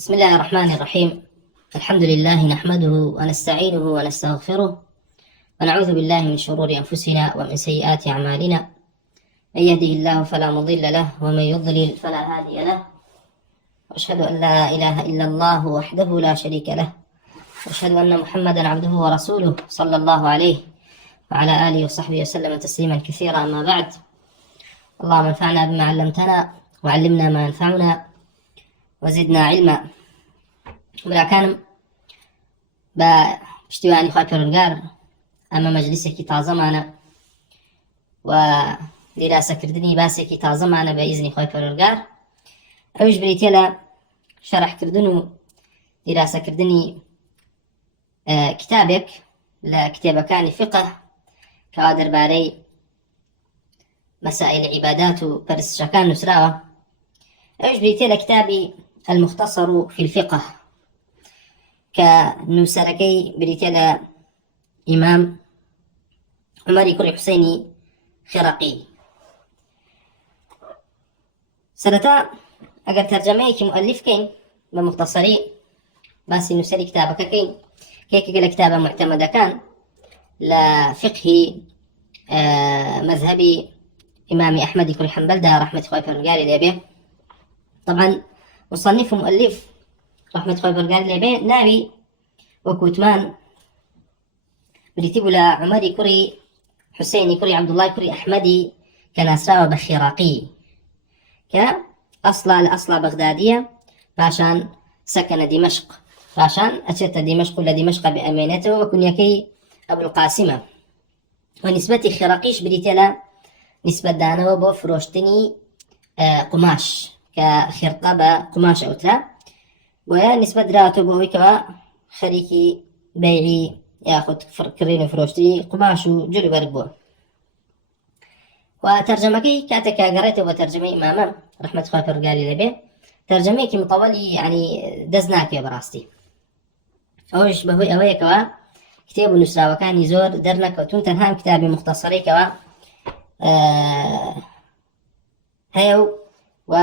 بسم الله الرحمن الرحيم. الحمد لله نحمده ونستعينه ونستغفره ونعوذ بالله من شرور أنفسنا ومن سيئات أعمالنا. من يهده الله فلا مضل له ومن يضلل فلا هادي له، وأشهد أن لا إله إلا الله وحده لا شريك له، وأشهد أن محمدا عبده ورسوله صلى الله عليه وعلى آله وصحبه وسلم تسليما كثيرا. أما بعد، اللهم انفعنا بما علمتنا وعلمنا ما ينفعنا وزدنا علما. براکانم بە پشتیوانی خوای پەروەردگار ئەمە مەجلیسێکی تازەمانە و دیراسەکردنی باسێکی تازەمانە بە ئیزنی خوای پەروەردگار. ئەویش بریتە لە شەرحکردن و دیراسەکردنی کتابێک لە کتێبەکانی فقه کەوا دەربارەی مەسائل عیبادات و پەرستشەکان نووسراوە. ئەویش بریتە لە کتابی المختصر في الفقه كنووسەرەکەی بریتە لە ئیمام عومەری کوڕی حوسێنی خێڕەقی. سەرەتا ئەگەر تەرجەمەیەکی مؤلفکەین بە مختصری باسی نووسەری کتابەکەکەین، کێکێکە لە کتابە معتەمەدەکان لە فقهی مەذهبی ئیمامی ئەحمەدی کوڕی حەنبەلدا ڕەحمەتی خوای پەروەردگاری لێبێ. طبعا مصنف مؤلف رحمة خوای پەروەردگاری لێبێ ناوی وەکوتمان بریتی بوو لە عومەری کوڕی حوسێنی کوڕی عەبدوڵڵای کوڕی ئەحمەدی کە ناسراوە بە خێڕەقی، کە ئەسڵا لە ئەسڵا بەغدادیە، پاشان سەکەنە دیمەشق، پاشان ئەچێتە دیمەشق و لە دیمەشقا بێئەمێنێتەوە وە کونیەکەی ئەبولقاسیمە. و نیسبەتی خێڕەقیش بریتە لە نیسبەتدانەوە بۆ فرۆشتنی قماش کە خێرقە بە قماش ئەوترا، وە نسبەت دراتۆ بۆ ئەوەی کەوا خەریکی بەیعی یاخود کڕین و فرۆشتنی قماش و جلوبەرگ بووە. و تەرجەمەکەی کاتێکە گەڕێتەوە بە تەرجەمەی ئیمامە ڕەحمەتی خوای پەروەردگاری لێبێ، تەرجەمەیەکی متەوەلی یعنی دەست ناکێ بەڕاستی. ئەوەش بەهۆی ئەوەیەکەوە کتێب و نووسراوەکانی زۆر دەرنەکەوتون، تەنها کتابی مختصەرێکەوە هەیە و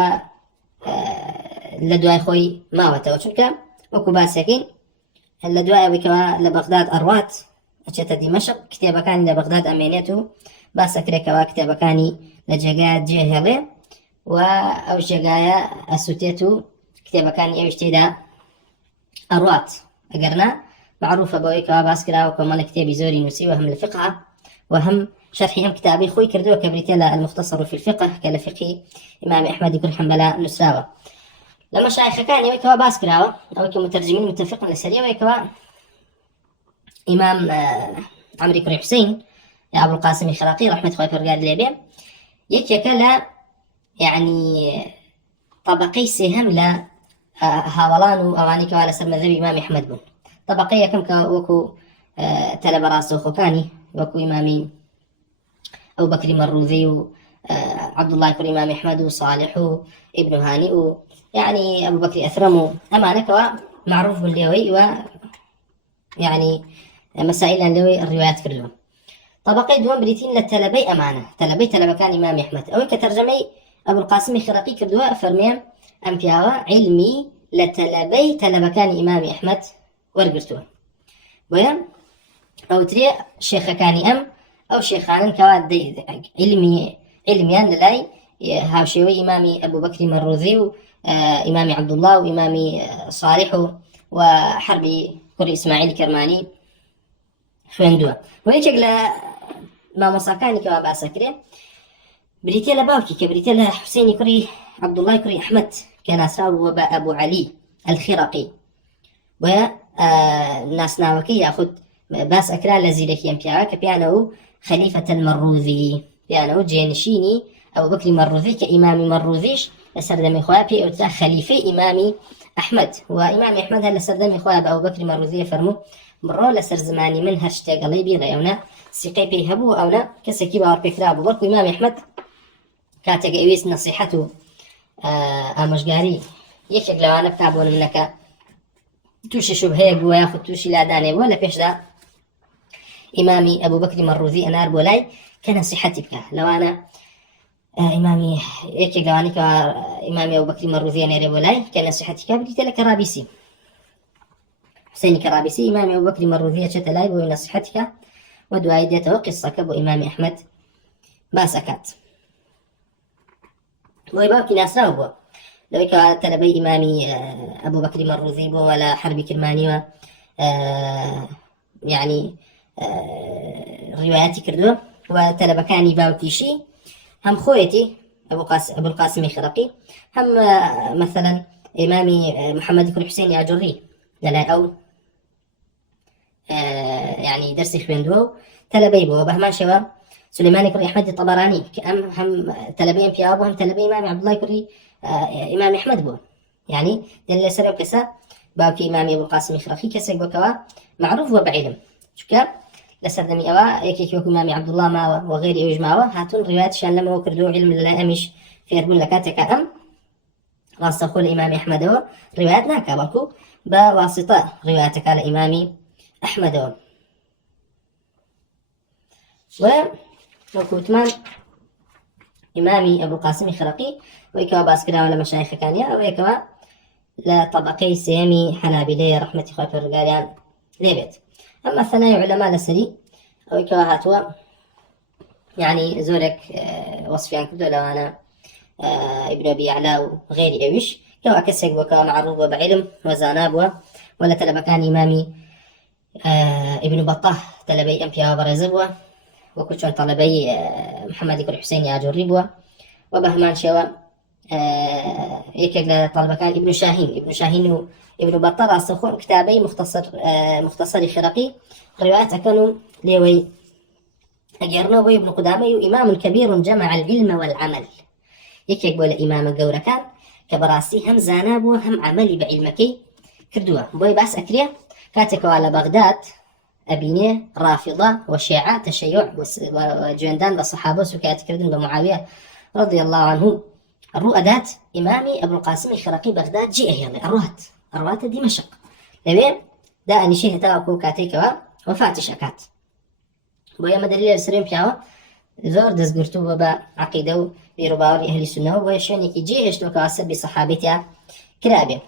لە دوای خۆی ماوەتەوە، چونکە وەکو باسەکەین لە دوای ئەوەیەکەوە لە بەغداد ئەڕوات ئەچێتە دیمەشق، کتێبەکانی لە بەغداد ئەمێنێت و باسەکرێکەوە کتێبەکانی لە جێگایە جێهێڵێ و ئەو جێگایە ئەسووتێت و کتێبەکانی ئەویش تێدا ئەڕوات. ئەگەرنا معروفە بەوەیەکەوە باس کراوە کۆمەڵە کتێبی زۆری نووسی و هەم لە فقه وهم شرحي هم كتابي خوي كردوه كبريتيلا المختصر في الفقه كلا فقه إمام أحمد بن حنبل نسراوة. لما شايخ كان يوكوا باسكراوة أو كمترجمين متفقين لسرية ويكوا إمام عمري كري حسين يا أبو القاسم الخراقي رحمة خوي فرقاد ليبيا يكلا يعني طبقي سهم لا هاولان وأواني كوا على سر مذهب إمام أحمد بن طبقية كم كوكو تلبراس وخوكاني وكو إمامي أبو بكر مروذي عبد الله كل إمام أحمد وصالح ابن هانئ يعني أبو بكر أثرم أمانة معروف بالليوي و يعني مسائل الليوي الروايات كلهم. طبقي دوان بريتين للتلبي أمانة تلبي كان إمام أحمد أو كترجمي أبو القاسم الخراقي كردوا فرميان أمبياوا علمي لتلبي كان إمام أحمد ورقرتوه بيان أو تري شيخ كاني أم أو شيخان كواد علميان للاي هاوشيوي إمامي أبو بكر مروذي إمامي عبد الله وإمامي صالح وحربي كري إسماعيل كرماني خويندوا ويشك لا ما مصاكاني كوا باسكري بريتي لباوكي كبريتي لا حسيني كري عبد الله كري أحمد كان أسرار أبو علي الخرقي و ناس ناوكي ياخذ باس أكرا لزيلك يمبيعا كبيانو خليفة المروذي بيانو جينشيني أبو بكر مروذي كإمام مروذيش لسردمي خوابي أو خليفة إمامي أحمد وإمام أحمد هل لسردمي خواب أبو بكر مروذي فرمو مرو لسر زماني من هاشتاق قليبي غيونا سيقي بيهبو أونا كسكي باور بكرا أبو بكر إمام أحمد كاتق إيويس نصيحته أمشقاري يكشك لو أنا بتابون منك توشي شبهيك وياخد توشي لاداني ولا بيش دا إمامي أبو بكر مروذي أنار بولاي كان نصيحتي بك لو أنا إمامي يكي قواني إمامي أبو بكر مروزي نيري بولاي كان صحتك بديت لك رابيسي حسين كرابيسي إمامي أبو بكر مروزي شتلاي بو صحتك ودواي ديته قصة كبو إمام أحمد باسكات ويباكي ناس راوبو لو كان تلبي إمامي أبو بكر مروزي بو ولا حربي كرماني يعني رواياتي كردو وتلبكاني باوتيشي هم خويتي أبو القاسم الخرقي هم مثلا إمامي محمد بن حسين ياجري لا أو يعني درسي خويندو تلبي بو بهمان شوا سليمان كري أحمد الطبراني هم تلبي في أبو هم تلبي إمامي عبد الله كري إمام أحمد بو يعني دل سر وكسا باوكي إمامي أبو القاسم الخرقي كسا بوكوا معروف وبعلم شكا لسردمي أوا يكيكوك إمامي عبد الله ماوا وغيري يجمعوا هاتون روايات شان لما وكردو علم لا أمش في أربون لكاتك أم راسخو الإمام أحمد روايات ناكا بلكو بواسطة رواياتك على إمامي أحمد وكوتمان إمامي أبو القاسم الخرقي ويكوا باسكرا ولا مشايخ كانيا ويكوا لطبقي سيمي حنابلية رحمة خاطر الرجاليان ليبت أما الثنايا علماء لسري أو كواهاتوا يعني زورك وصفيان كدو لو أنا ابن أبي يعلى وغيري أويش كوا كسك وكوا معروف بعلم وزاناب ولا تلبكان إمامي ابن بطة تلبي أمبيا برزبوا وكتشون طلبي محمد بن حسين يا جربوا وبهمان شوا يكل طلبكان ابن شاهين ابن بطة راسخون كتابي مختصر خرقي روايات كانوا ليوي أجرنا وابن قدامي إمام كبير جمع العلم والعمل يكيك بولا إمام الجورة كان كبراسي هم زانابو هم عملي بعلمكي كردوه بوي باس أكريا كاتكو على بغداد أبينيه رافضة وشيعة تشيع وجندان بالصحابة وكات كردن بمعاوية رضي الله عنه الرؤدات إمامي أبو القاسم الخرقي بغداد جئه يلي الروات دمشق لبين دا أني شيء تاوكو كاتيكوا وفاتش أكات بويا مدليل السرين بياوا زور دزقرتو بابا عقيدة بيرباوري أهل السنة ويشوني كي جيه اشتو كواسب بصحابتها كرابي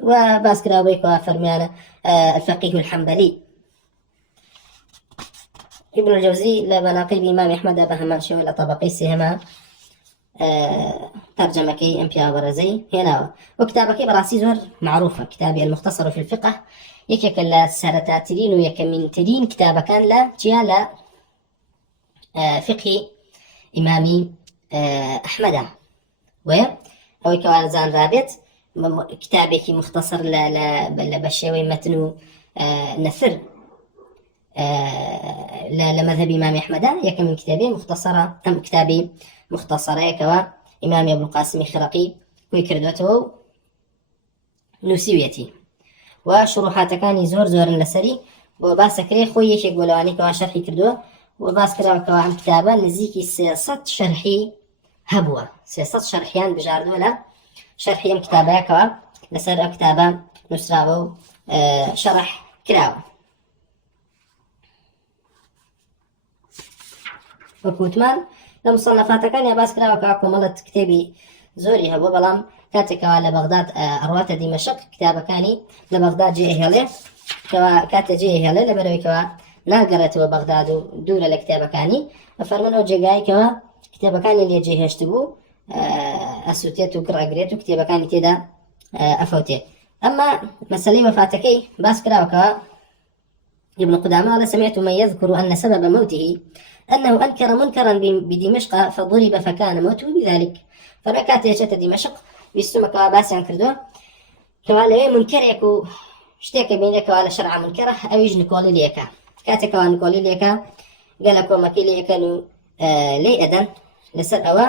وباس كرابيكوا فرميانا الفقيه الحنبلي ابن الجوزي لمناقب الإمام أحمد بهمان شو لطبقي سهما ترجمكي أمبيا برزي هنا وكتابكي براسي زور معروفة كتابي المختصر في الفقه يكيك لا سرتاترين ويكمن ترين كتابا كان لا جيالا فقه إمامي أحمد أو يكوالزان رابط كتابك مختصر لبشوي متنو نثر لمذهب إمام أحمد يكمن كتابي مختصرة أم كتابي مختصرة يكوا إمام أبو القاسم الخرقي ويكردوته نسويتي وشروحات كان زور لسري وباس كري خوي يقولوا عني كوا شرحي كردوه وباس كرا كوا عم كتابة نزيكي سياسات شرحي هبوا سياسات شرحيان بجاردولا شرحي ام كتابة كوا لسر كتابة نسراو شرح كراو وكوتمان لمصنفات كان يا باس كرا كوا كملت كتابي زوري هبوا بلام كاتك على بغداد أروات دمشق كتابة كاني لبغداد جيه هلي كوا كات جيه هلي لبروي كوا ناقرت ببغداد دولة لكتابة كاني فرمنو جاي كوا كتابة كاني اللي جيه هشتبو أسوتيت وكرا قريت كتابة كاني تدا أفوتي أما مسألة وفاتكي باس كرا كوا ابن قدامة قال سمعت من يذكر أن سبب موته أنه أنكر منكرا بدمشق فضرب فكان موته بذلك فركات يشت دمشق بيستمك باسي عن كردو كوالا منكر يكو اشتيك بينك على شرع منكره أو يجن كولي ليكا كاتك وان كولي ليكا قالكو مكيلي يكنو لي أدن لسر أوا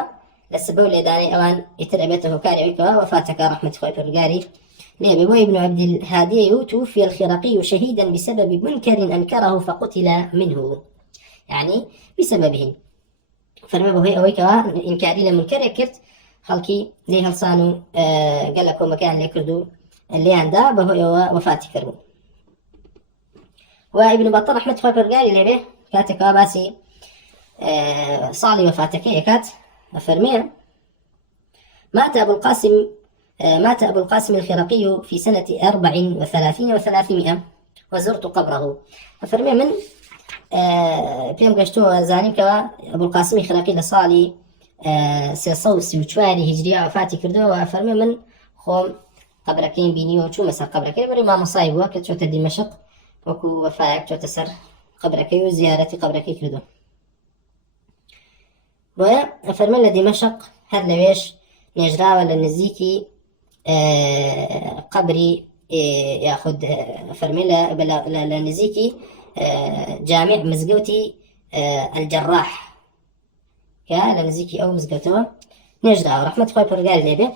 لسبو ليداني أوان يتربيته كاري وكوا وفاتك رحمة خوي الرقاري لأبي ابن عبد الهادي توفي الخرقي شهيدا بسبب منكر أنكره فقتل منه يعني بسببه فرمى هي أويكوا إنكاري لمنكر يكرت خلقي زي هلصانو قال لكم مكان اللي كردو اللي عنده بهو وفاتي كربو وابن بطل أحمد خوي برقالي اللي به كاتك باسي صالي وفاتك كات فرمي مات أبو القاسم الخرقي في سنة 34 و300 وزرت قبره. فرمي من پێم گەشتووە زانیم کەەوە ئەبول قاسمی خراقی لە ساڵی 334 هیجری وفاتی کردووە. فەرمێ من خۆم قبرەکەیم بینیوە چوومە سەر قبرەکەی بەڕێ مامۆسای بووە کە چۆتە دیمەشق وەکو وەفایەک چۆتە سەر قبرەکەی و زیارەتی قبرەکەی کردو. بۆیە فەرمێ لە دیمەشق هەر لەوێش نێژراوە لە نزیکی قبری یاخود فەرمێ لە نزیکی جامع مزگەوتی الجراح کە لە نزیکی ئەو مزگەوتەوە نێژراوە ڕەحمەتی خۆی پەروەردگار لێبێ.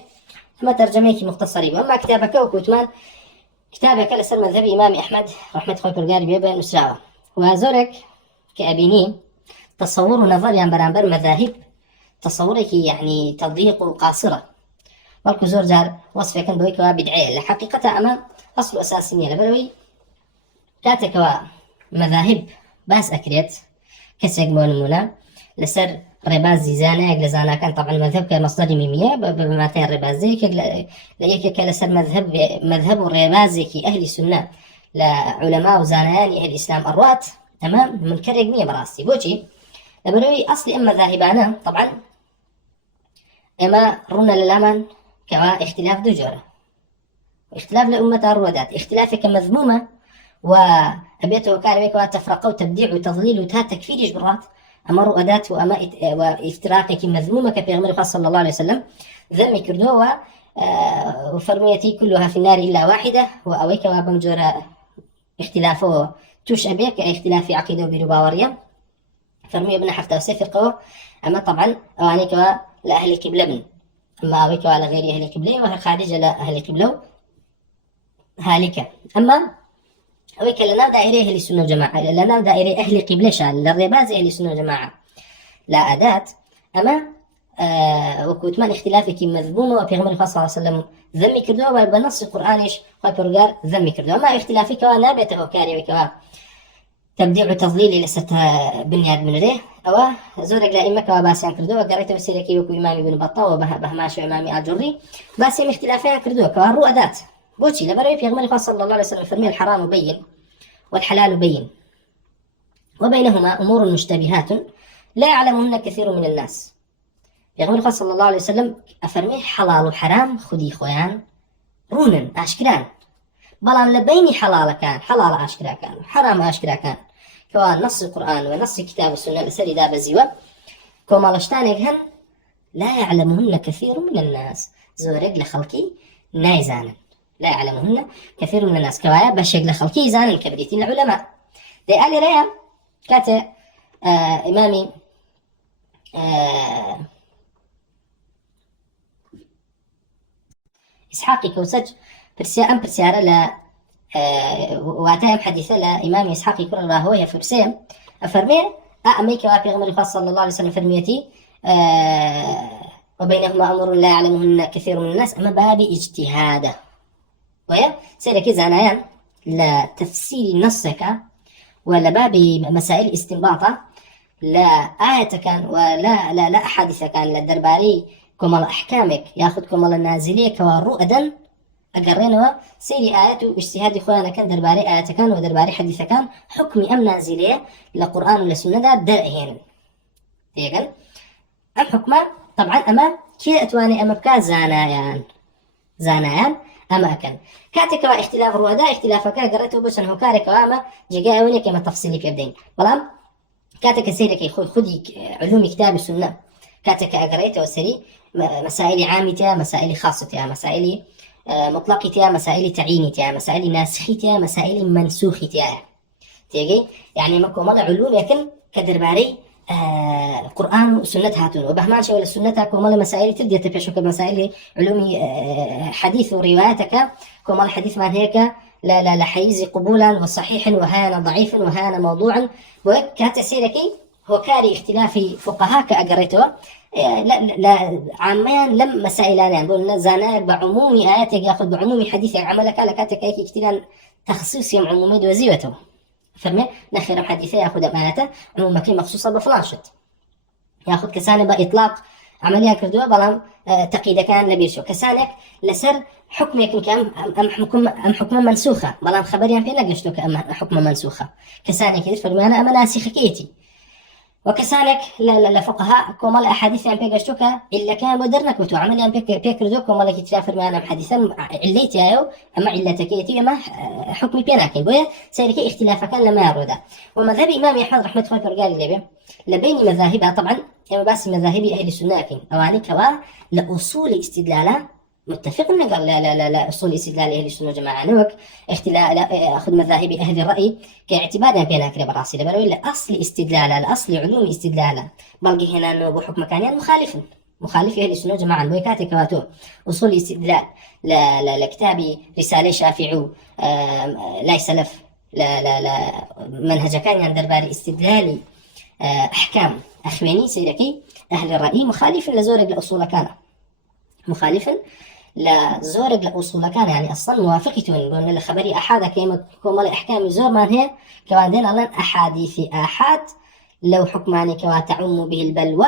ئەمە تەرجەمەیەکی مختصری بوو. ئەمما کتابەکە وەکو وتمان کتابێکە لەسەر مەذهبی ئیمامی ئەحمەد ڕەحمەتی خۆی پەروەردگار لێبێ نووسراوە و زۆرێک کە ئەبینی تصور و نەظەریان بەرامبەر مەذاهب تصورێکی یعنی تەضیق و قاسرە، بەڵکو زۆر جار وەصفێکن بەوەی کەوا بدعەیە. لە حەقیقەتە ئەمە ئەسڵ و ئەساسی نییە، لەبەرەوەی کاتێکەوە مەذاهب باس ئەکرێت کەسێک بۆ نمونە لەسەر ڕێبازی زانایەک لە زاناکان طبعا مەذهب کە مەصدەری میمیە بەماتای ڕێبازەیەکێک لە یەکێکە لەسەر مەذهب و ڕێبازێکی ئەهلی سونە لە عولەما و زانایانی ئەهلی ئیسلام ئەڕوات، ئەمە منکەرێک نییە بەڕاستی. بۆچی؟ لەبەرەوەی ئەسڵی ئەم مەذاهبانە طبعا ئێمە ڕوونە لەلامان کەوا اختلاف دوو جۆرە، اختلاف لە ئومەتا ڕوەدات، اختلافێکە مەذمومە و ئەبێتەوە کارێکەوە تەفرەقە و تەبدیع و تەضلیل و تا تەکفیریش بڕات، ئەمە ڕوئەدات و ئەمە ئیفتراقێکی مەذمومە کە پێغەمبەری خوا صلی الله عليه وسلم ذەمی کردووە و فەرموویەتی كلها في النار إلا واحدة، و ئەوەی کەوا بەم جۆرە اختلافەوە توش ئەبێ کە اختلافی عەقیدە و بیر و باوەڕیە فەرموویە بنە 73 فرقەوە، ئەمە طبعا ئەوانەی کەوا لە ئەهلی قیبلە بن، ئەمما ئەوەی کەوا لە غێری ئەهلی قیبلەیە و هەر خارجە لە ئەهلی قیبلە و هالیکە. ئەمما ئەوەی کە لەناو دائیرەی ئەهلی سونە و جەماعە لەناو دائیرەی ئەهلی قیبلەشە لە ڕێبازی ئەهلی سونە و جەماعە لا ئەدات، ئەمە وەکو وتمان اختلافێکی مەذمومە و پێغەمبەری خوا صلی الله عليه وسلم ذەمی کردووە و بە نەسی قورئانیش خۆی پەروەردگار ذەمی کردووە. ئەمما اختلافی کەوا نابێتەوە کارێکەوە تەبدیع و تەضلیلی لەسەر بنیاد بنرێ، ئەوە زۆرێک لە ئیمەکەوە باسییان کردووە گەڕێتەوە سیرەکەی وەکو ئیمامی بن بەطاو و بەهماش و ئیمامی ئاجوڕی باسییان اختلافیان کردووە کەوا ڕوو ئەدات. بۆچی؟ لەبەرەوەی پێغەمبەری خوا صلی الله عليه وسلم فەرمووی الحرام بين والحلال بين وبينهما أمور مشتبهات لا يعلمهن كثير من الناس. پێغەمبەری خوا صلی الله عليه وسلم ئەفەرمێ حەڵاڵ و حەرام خودی خۆیان ڕوونن ئاشکران، بەڵام لە بینی حەڵاڵەکان حەڵاڵ ئاشکراکان و حەرام ئاشکراکان کەوا نەسی قورئان و نەسی کتاب و سونە لەسەری دابەزیوە کۆمەڵەشتانێک هەن لا يعلمهن كثير من الناس، زۆرێک لە خەڵکی نایزانن، لا يعلمهن كثير من الناس كوايا بەشێک لە خەڵکی زانن کە بریتین لە عولەما. دەی ئالی ڕێیە کاتێ ئیمامی إسحاقی کەوسەج ئەم پرسیارە لە واتای ئەم حەدیثە لە ئیمامی ئیسحاقی کوڕی راهۆیە فرسێ ئەفەرمێ ئەمەی کەوا پێغەمبەری خوا صلی الله عليه وسلم فەرمیەتی وبينهما أمور لا يعلمهن كثير من الناس، أما بابي اجتهاده ويا سيرك زانایان لە تفسیری نەسێکە و لە بابی مەسائل ئیستینباطە لە ئایەتەکان و لە ئەحادیثەکان لە دەربارەی کۆمەڵە ئەحکامێک یاخود کۆمەڵە نازلەیەکەوە ڕوو ئەدەن ئەگەڕێنەوە سەیری ئایەت و ئیجتیهادی خۆیانەکەن دەربارەی ئایەتەکان و دەربارەی حەدیثەکان حکمی ئەم نازلەیە لە قورئان و لە سونەدا دەرئهێنن. تێگەن ئەم حکمە طبعا ئەمە کێ ئەتوانێ ئەمە بکات؟ زانایان ئەمە ئەکەن. کاتێکەوە اختلاف ڕوەدا اختلافەکە گەڕێتەوە بۆ چەند هۆکارێکەوە ئەمە جێگای ئەوە نیە کە ئێمە تەفسیلی پێ بدەین، بەڵام کاتێککە سەیرەکەی خودی علومی کتابی سونە کاتێککە ئەگەڕێتەوە سەری مەسائلی عامی تیا، مەسائلی خاص تیا، مەسائلی مطلقی تیا، مەسائلی تعیینی تیا، مەسائلی ناسخی تیا، مەسائلی منسوخی تیایە. تێگەی یعنی ئێمە کۆمەڵە علومێکن کە دەربارەی قورآن و سنت هاتون و بەهمان شێوە لە سنەتا کۆمەڵی مەسائلی تر دێتە پێشەوە مەسائلی علومی حەدیث و ڕیوایەتەکە کۆمەڵی حەدیثمان هەیە کە لە حەیزی قبولا وصحيح وهانا ضعيف وهانا موضوعا، وهيك كانت سيركي هۆکاری اختلافی فقها کە ئەگەڕێتەوە لە عامیان لەم مەسائلانیان بۆ زانایەک بە عمومی ئاەتێک یاخود بە عمومی حەدیثێک عەمەلەکە لە کاتێکایەکی کتیران تەخصیصی عمومی دۆزیوەتەوە فەرمێ نەخێرم حەدیثە یاخود ئەمانەتە عمومەکەی مەخصوصە بە فڵان شت، یاخود کەسانە بە ئیطلاق عمليا كردووە بەڵام تەقیدەکان لەبیر چوو کەسانێک لەسەر حکمێکن کە ئەم حکمە منسوخە بەڵام خەبەریان پێ نەگەشتووە کە ئەم حکمە منسوخە کەسانێکی تر فەرموویانە ئەمە ناسیخەکەیەتی وكسانك لفقهاء كمال أحاديث عن بيجاشتوكا إلا كان مدرنك وتعمل عن بيكردوك كمال كتير معنا حديثا عليتي أيو أما علتك يتي أما حكمي بيناكين بويا سيرك اختلاف كان لما يرودا ومذهب إمام أحمد رحمة الله قال لبين مذاهبها طبعا يعني بس مذاهب أهل السنة أو عليك لأصول استدلالها متفقين قال لا اصول استدلال اهل السنه والجماعه نوك اختلاف اخذ مذاهب اهل الراي كاعتبادا بينك براسي لبرو الا اصل استدلال الاصل علوم استدلال بلقي هنا انه بحكم كان مخالف اهل السنه والجماعه ويكاتك واتو اصول استدلال لكتاب رساله شافعي لا سلف لا منهج كان عند درباري استدلالي احكام اخواني سيركي اهل الراي مخالف لزورق الاصول كان مخالفا لزورق لأصول كان يعني أصلا موافقة نقول الخبري أحد كمال أحكام زور ما هي كمان دين الله أحاديث أحد لو حكماني كوا تعم به البلوى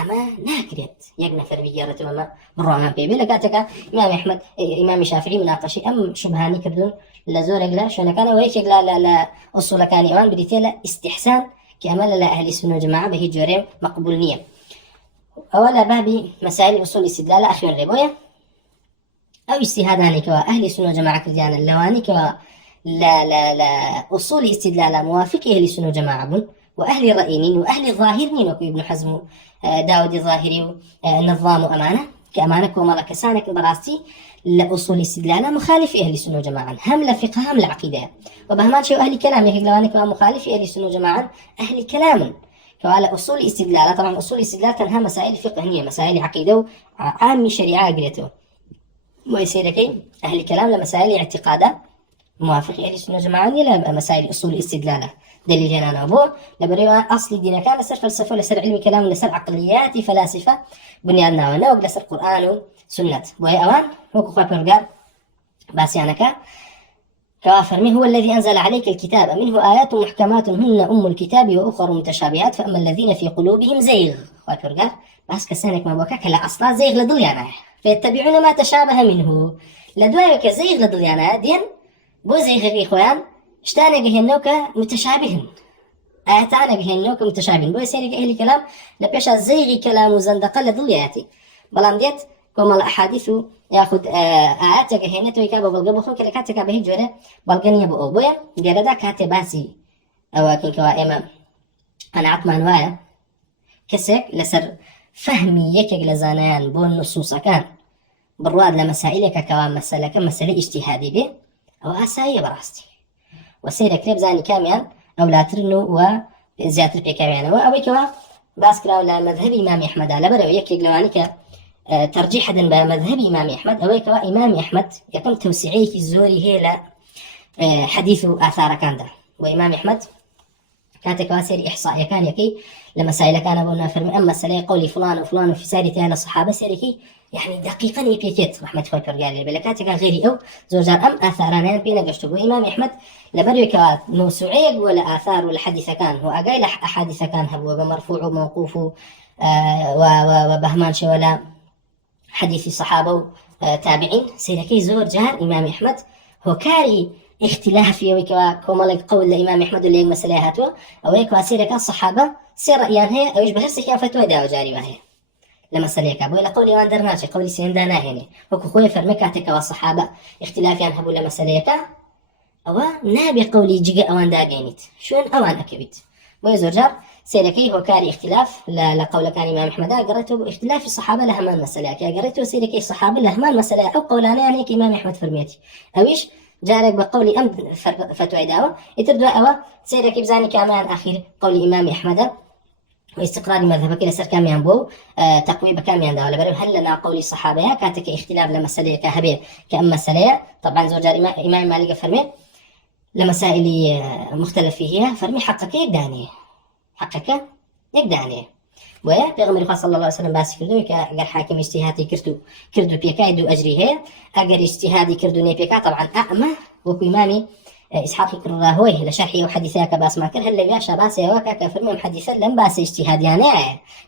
أما ناكرت يجنا فربيجرة وما برونا بيبي لقاتك إمام أحمد إمام الشافعي مناقشي أم شبهاني كردون لزورق لا شو كان ويش لا أصول كان إيمان بديتيلا استحسان كأمل لا أهل السنة والجماعة به جورين مقبولنية أولا بابي مسائل أصول الاستدلال أخير ربوية أو اجتهاداني كوا أهل السنة والجماعة كرديان اللواني كوا لا أصول استدلال موافق أهل السنة والجماعة بن وأهل الرأيين وأهل الظاهرين وكو ابن حزم داود الظاهري النظام أمانة كأمانة كوما لكسانك براستي لأصول استدلال مخالف أهل السنة والجماعة هم لفقه هم العقيدة وبهمان شو أهل كلام يهيك لواني كوا مخالف أهل السنة والجماعة أهل كلام فعلى أصول الاستدلال طبعا أصول الاستدلال تنها مسائل فقهية مسائل عقيدة وعام شريعة قريته ويصيركي أهل الكلام لمسائل اعتقادات موافق أهل السنة والجماعة لا مسائل أصول الاستدلال دليل جنان أبو لبريوا أصل الدين كان لسر فلسفة لسر علم كلام لسر عقليات فلاسفة بنياننا ونوق لسر قرآن وسنة وهي أوان هو كفا برقار باسيانك كوافرمي هو الذي أنزل عليك الكتاب منه آيات محكمات هن أم الكتاب وأخر متشابهات فأما الذين في قلوبهم زيغ وفرقار بس كسانك ما بوكاك لا أصلا زيغ لدليانا فيتبعون ما تشابه منه لدوايك زيغ لدليانا دين بو زيغ إخوان اشتانا جهنوك متشابهن آياتانا جهنوك متشابهن بو يسيرك أهل كلام لبيشا زيغ كلام وزندقة لدلياتي بلان ديت كما الأحاديث ياخذ آيات جهنته يكابو بالقبو خوك لكاتك به جورة بالقنية بو أبويا جردا كاتباسي أو كن كوا إمام أنا عطمان وايا كسك لسر فهمي يكك لزانيان بون نصوصا كان برواد لمسائلك كوان مسألة اجتهادي به أو أسايا براستي وسيرة كريب زاني كاميان أو لا ترنو وزيادة بي كاميان أو كوا باسكرا ولا مذهب إمام أحمد على برا ويكك لوانيك ترجيحا بمذهب إمام أحمد أو كوا إمام أحمد يكون توسعي في الزوري هي لا حديث آثار كان ده وإمام أحمد كانت كواسير إحصاء كان يكي لمسائل كان أبونا فرمي أما سلي قولي فلان وفلان وفي ساري أهل الصحابة سيركي يعني دقيقا يبيكيت رحمة خوي قال لي بلكاتك غيري أو زوجان أم آثارنا بينا قشتبو إمام أحمد لبريو كوات موسوعي ولا آثار ولا حديث كان هو أقايل أحاديث كان هو بمرفوع وموقوف وبهمان شي ولا حديث الصحابة تابعين سيركي زور جار إمام أحمد هو كاري اختلافي ويكوا كومالك قول الإمام أحمد اللي مسألة هاتوا أو يكوا سيرك الصحابة سير رأيان هي أو يشبه هرسك فتوى داو جاري وهي لما سليك أبو إلى قولي وان درناشي قولي سيندانا هنا وكو خوي فرمكاتك والصحابة اختلافي عنها بولا مسألة أو نابي قولي جيجا أوان داقينيت شون أوان أكبت ويزور جار سيركي هو كاري اختلاف لقول كان إمام أحمد قرأته اختلاف الصحابة لهمان مسألة قرأته سيركي الصحابة لهمان مسألة أو قولانا يعني إمام أحمد فرميتي أويش جارك بقولي أم فتوى داوة يتردوا أوا سيركي بزاني كمان أخير قول إمام أحمد واستقرار مذهبك لسر كاميان بو تقويب كاميان داوة لبرو هل لنا قولي الصحابة كاتك اختلاف لمسألة كهبير كأم مسألة طبعا زوجار إمام مالك فرمي لمسائل مختلف فيها فرمي حقك يقداني حقك يقداني ويا بيغمر صلى الله عليه وسلم باس كردو كأجر حاكم اجتهادي كردو بيكا يدو أجري هي أجر اجتهادي كردو ني بيكا طبعا أعمى وكو إمامي إسحاق كر راهويه لشرحي وحديثاك باس ما كر هلا باشا باس يواكا كفرم حديثا لم باس اجتهاد يعني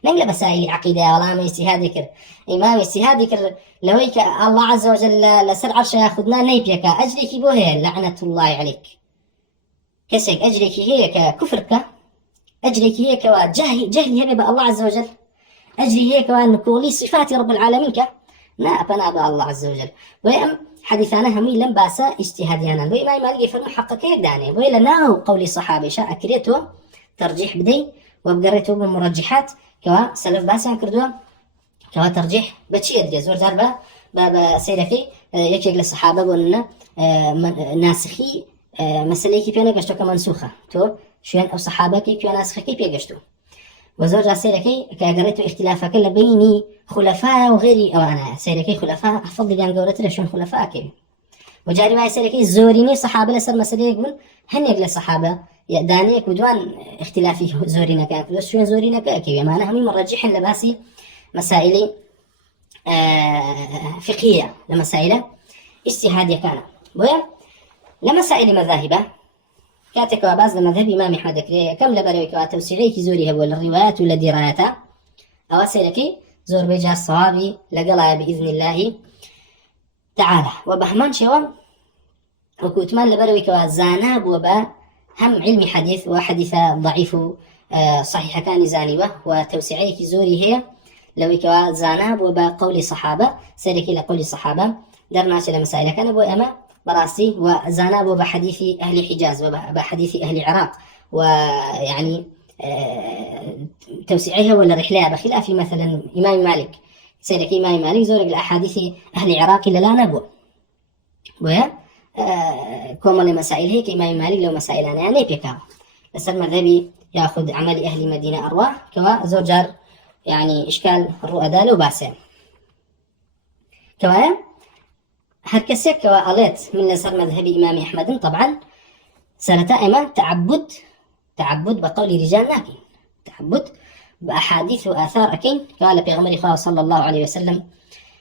نقل مسائل عقيدة ولا ما اجتهاد كر إمام اجتهاد كر لويك الله عز وجل لسر عرش ياخذنا نيبيك أجريك بوهي لعنة الله عليك كسك أجريك هي ككفرك أجريك هي جهلي هبه الله عز وجل أجري هيك وأن كولي صفات رب العالمين نا بنا الله عز وجل ويأم حديثانا همي لم باسا اجتهاديانا وإمام مالك يفرم حقك يقداني وإلا ناو قولي صحابي شاء أكريتو ترجيح بدي وبقريتو بمرجحات كوا سلف باسا كردوا كوا ترجيح بتشي أدري زور زربا بابا سيرفي يكيق للصحابة قولنا ناسخي مسألة كيف ينقشتو كمنسوخة تو شوين أو صحابة كيف ناسخة كيف يقشتو وزوج سيركي كأجريت اختلافك كلا بيني خلفاء وغيري أو أنا سيركي خلفاء أفضل جان قولت له شون خلفاء كي وجاري معي سيركي زوريني صحابة لسر مسألة يقول هني يقول الصحابة يدانيك بدوان اختلافي زورينا كان كل شون زورينا كأكيد ما أنا همي مرجح لباسي مسائل فقهية لمسائل اجتهادية كان ويا لمسائل مذاهبة كاتك وباز لمذهب إمام أحمد كريه كم لبرويك وتوسيعيك زوري هو الروايات ولا دراياتا أو سيركي زور بيجا الصوابي لقلا بإذن الله تعالى وبهمان شوا وكوتمان لبرويك وزاناب وبا هم علم حديث وحديث ضعيف صحيح كان زانبه وتوسيعيك زوري هي لويك وزاناب وبا قول صحابة سيركي لقول صحابة درناش لمسائل كان أبو أما براسي وزاناب وبحديث أهل حجاز وبحديث أهل العراق ويعني توسيعها ولا رحلة بخلاف مثلا إمام مالك سيرك إمام مالك زورق الأحاديث أهل العراق إلا لا نبو ويا كوما لمسائل هيك إمام مالك لو مسائل أنا يعني بيكاو لسر مذهبي يأخذ عمل أهل مدينة أرواح كوا زوجار يعني إشكال الرؤى لو باسم كوا هركسك وقالت من نصر مذهب إمام أحمد طبعا سنة إما تعبد بقول رجال لكن تعبد بأحاديث وآثار أكين قال بيغمر خواه صلى الله عليه وسلم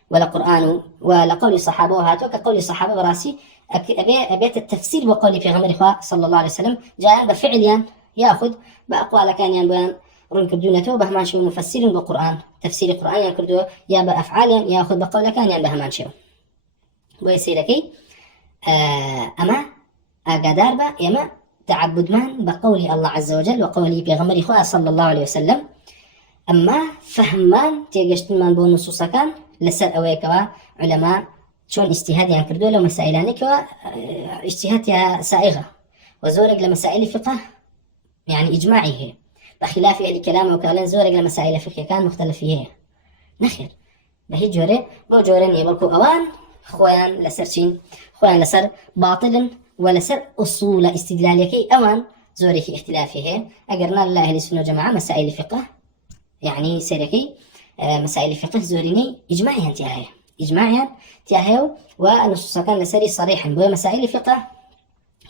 ولا قرآن ولا قول الصحابة وهاتو كقول الصحابة براسي أبيت التفسير بقول بيغمر خواه صلى الله عليه وسلم جاء بفعل يأخذ بأقوال كان ينبغي رون كردونته بهمان شو مفسر بقرآن تفسير القرآن يكردو يا بأفعال يأخذ بقول كان ينبهمان شو ويسيركي أما أقدار با يما تعبد من بقول الله عز وجل وقولي بيغمر خواه صلى الله عليه وسلم أما فهمان تيجشتن من بون نصوصا كان لسر أويكوا علماء شون اجتهاد يعني كردو لو مسائلانك اجتهاد سائغة وزورق لمسائل فقه يعني إجماعي هي بخلاف أهل كلام وكالان زورق لمسائل فقه كان مختلف فيه نخير بهي جوري بو جورين يبلكو أوان خوان لسر خوان لسر باطل ولسر أصول استدلاليكي أوان زوري في اختلافه أقرنا الله أهل السنة وجماعة مسائل فقه يعني سيركي مسائل فقه زوريني إجماعيا تياهي ونصوصا كان لسري صريحا بو مسائل فقه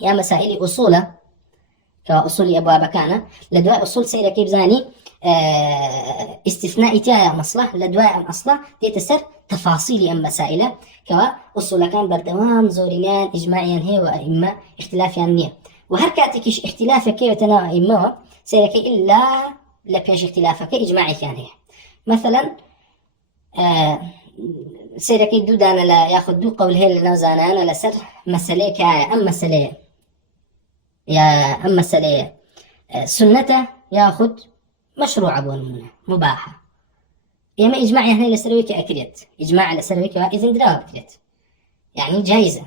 يا مسائل أصول كأصول أبواب كان لدواء أصول سيركي بزاني استثناء تيايا مصلح لدواء أصلا تيتسر تفاصيل أم مسائل كوا أصول كان بردوام زوريان إجماعيا هي وإما اختلافيا نية وهركاتكيش اختلافك وتنوع إما سيركي إلا لبيش اختلافك إجماعي كان هي مثلا سيركي دودانا لا ياخذ دو قول هي لنوزانا أنا لسر مسألة كايا أم مسألة سنته ياخذ مشروع بون مباحة يما إجماع يعني لسرويك أكريت إجماع لسرويك إذن دراو أكريت يعني جائزة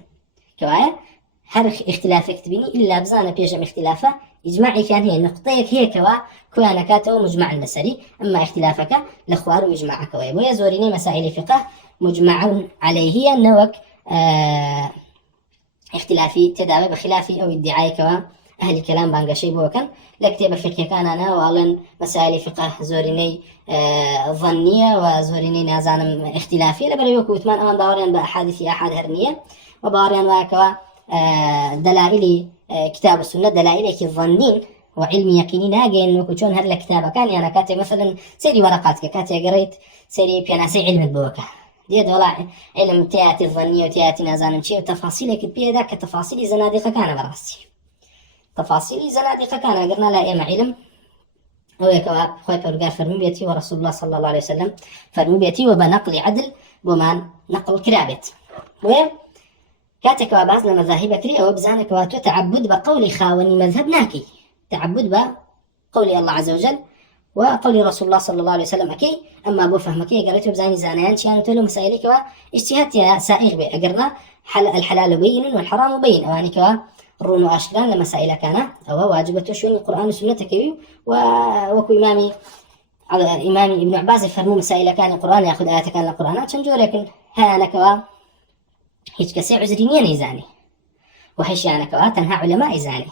كوايا هر اختلافك تبيني إلا بزانا بيجم اختلافه إجماعي كان هي نقطيك هي كوانا كاتو مجمع لسري أما اختلافك لخوار مجمعك ويا زوريني مسائل فقه مجمع عليه هي النوك اختلافي تداوي بخلافي أو ادعاء كوا أهل الكلام بانقشي بوكن لكتب فقه كان أنا وأعلن مسائل فقه زوريني ظنية وزوريني نازان اختلافي لبريوك وثمان أمان باوريان بأحاديث أحد هرنية وباوريان واكوا دلائل كتاب السنة دلائل الظنين وعلم يقيني ناقين وكتشون هر الكتابة كان يعني كاتب مثلا سيري ورقاتك كاتب قريت سيري بياناسي علم البوكة ديت ولا علم تياتي الظنية وتياتي نازانم شيء وتفاصيل كتبية ذاك تفاصيل زنادقة كان براسي تفاصيل زنادقة كان قلنا لا إما علم ويكوا خوي فرقار فرمي بيتي ورسول الله صلى الله عليه وسلم فرمي بيتي وبنقل عدل بمان نقل كرابت و كاتك واباز لمذاهب كري أو بزانك واتو تعبد بقول خاوني مذهب ناكي تعبد بقول الله عز وجل وقول رسول الله صلى الله عليه وسلم أكي أما أبو فهمكي قالته بزاني زانيان شيئا تولو مسائلك واجتهاد يا سائغ بي أقرنا الحلال بين والحرام بين أوانك الرون أشكران لمسائل كان أو واجبة شون القرآن والسنة كبير وكو إمامي ابن عباس فرمو مسائل كان القرآن يأخذ آيات كان القرآن شنجو لكن هانك هيك كسي عزرينيين يزاني وهيش يعني كوا تنهى علماء يزاني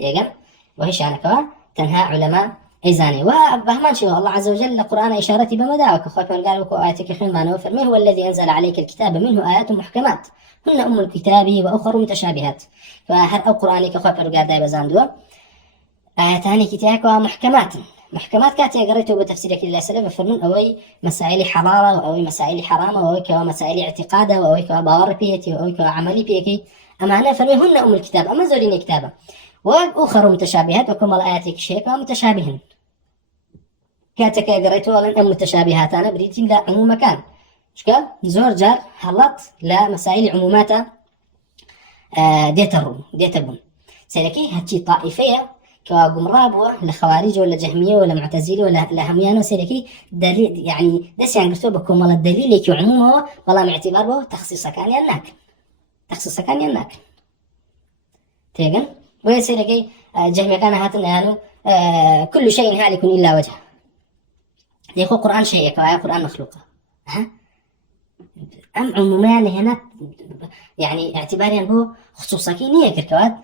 يقر وهيش يعني كوا تنهى علماء يزاني وبهمان شو الله عز وجل القرآن إشارتي بمداوك خوفا قالوا كو آياتك خين ما نوفر منه هو الذي أنزل عليك الكتاب منه آيات محكمات هن أم الكتاب وأخر متشابهات فهر أو قرآنك خوفا قال داي بزاندوا آياتاني كتابك محكمات كاتي قريته بتفسيرك الله سلف فرمون أوي مسائل حرارة وأوي مسائل حرامة وأوي كوا مسائل اعتقادة وأوي كوا باور بيتي وأوي كوا عملي بيكي أما أنا فرمي هن أم الكتاب أما زولين كتابة وأخر متشابهات وكم الآيات شيء متشابهن كاتك قريته ولا أم متشابهات أنا بريد لا عموم مكان شكا زور جار هلط لا مسائل عمومات ديتبون سيلكي هاتشي طائفية كجمراب لخوارج ولا جهمية ولا معتزلة ولا لهميان وسيركي دليل يعني دس يعني قصوا بكم ولا الدليل يك عمومه والله معتبر به تخصيص كان يناك تيجن ويسيركي جهمية كان هاتنا يعني كل شيء هالك إلا وجهه ليكو قرآن شيء كآية قرآن مخلوقة أم عمومان هنا يعني اعتباريا هو خصوصا كينية كركوات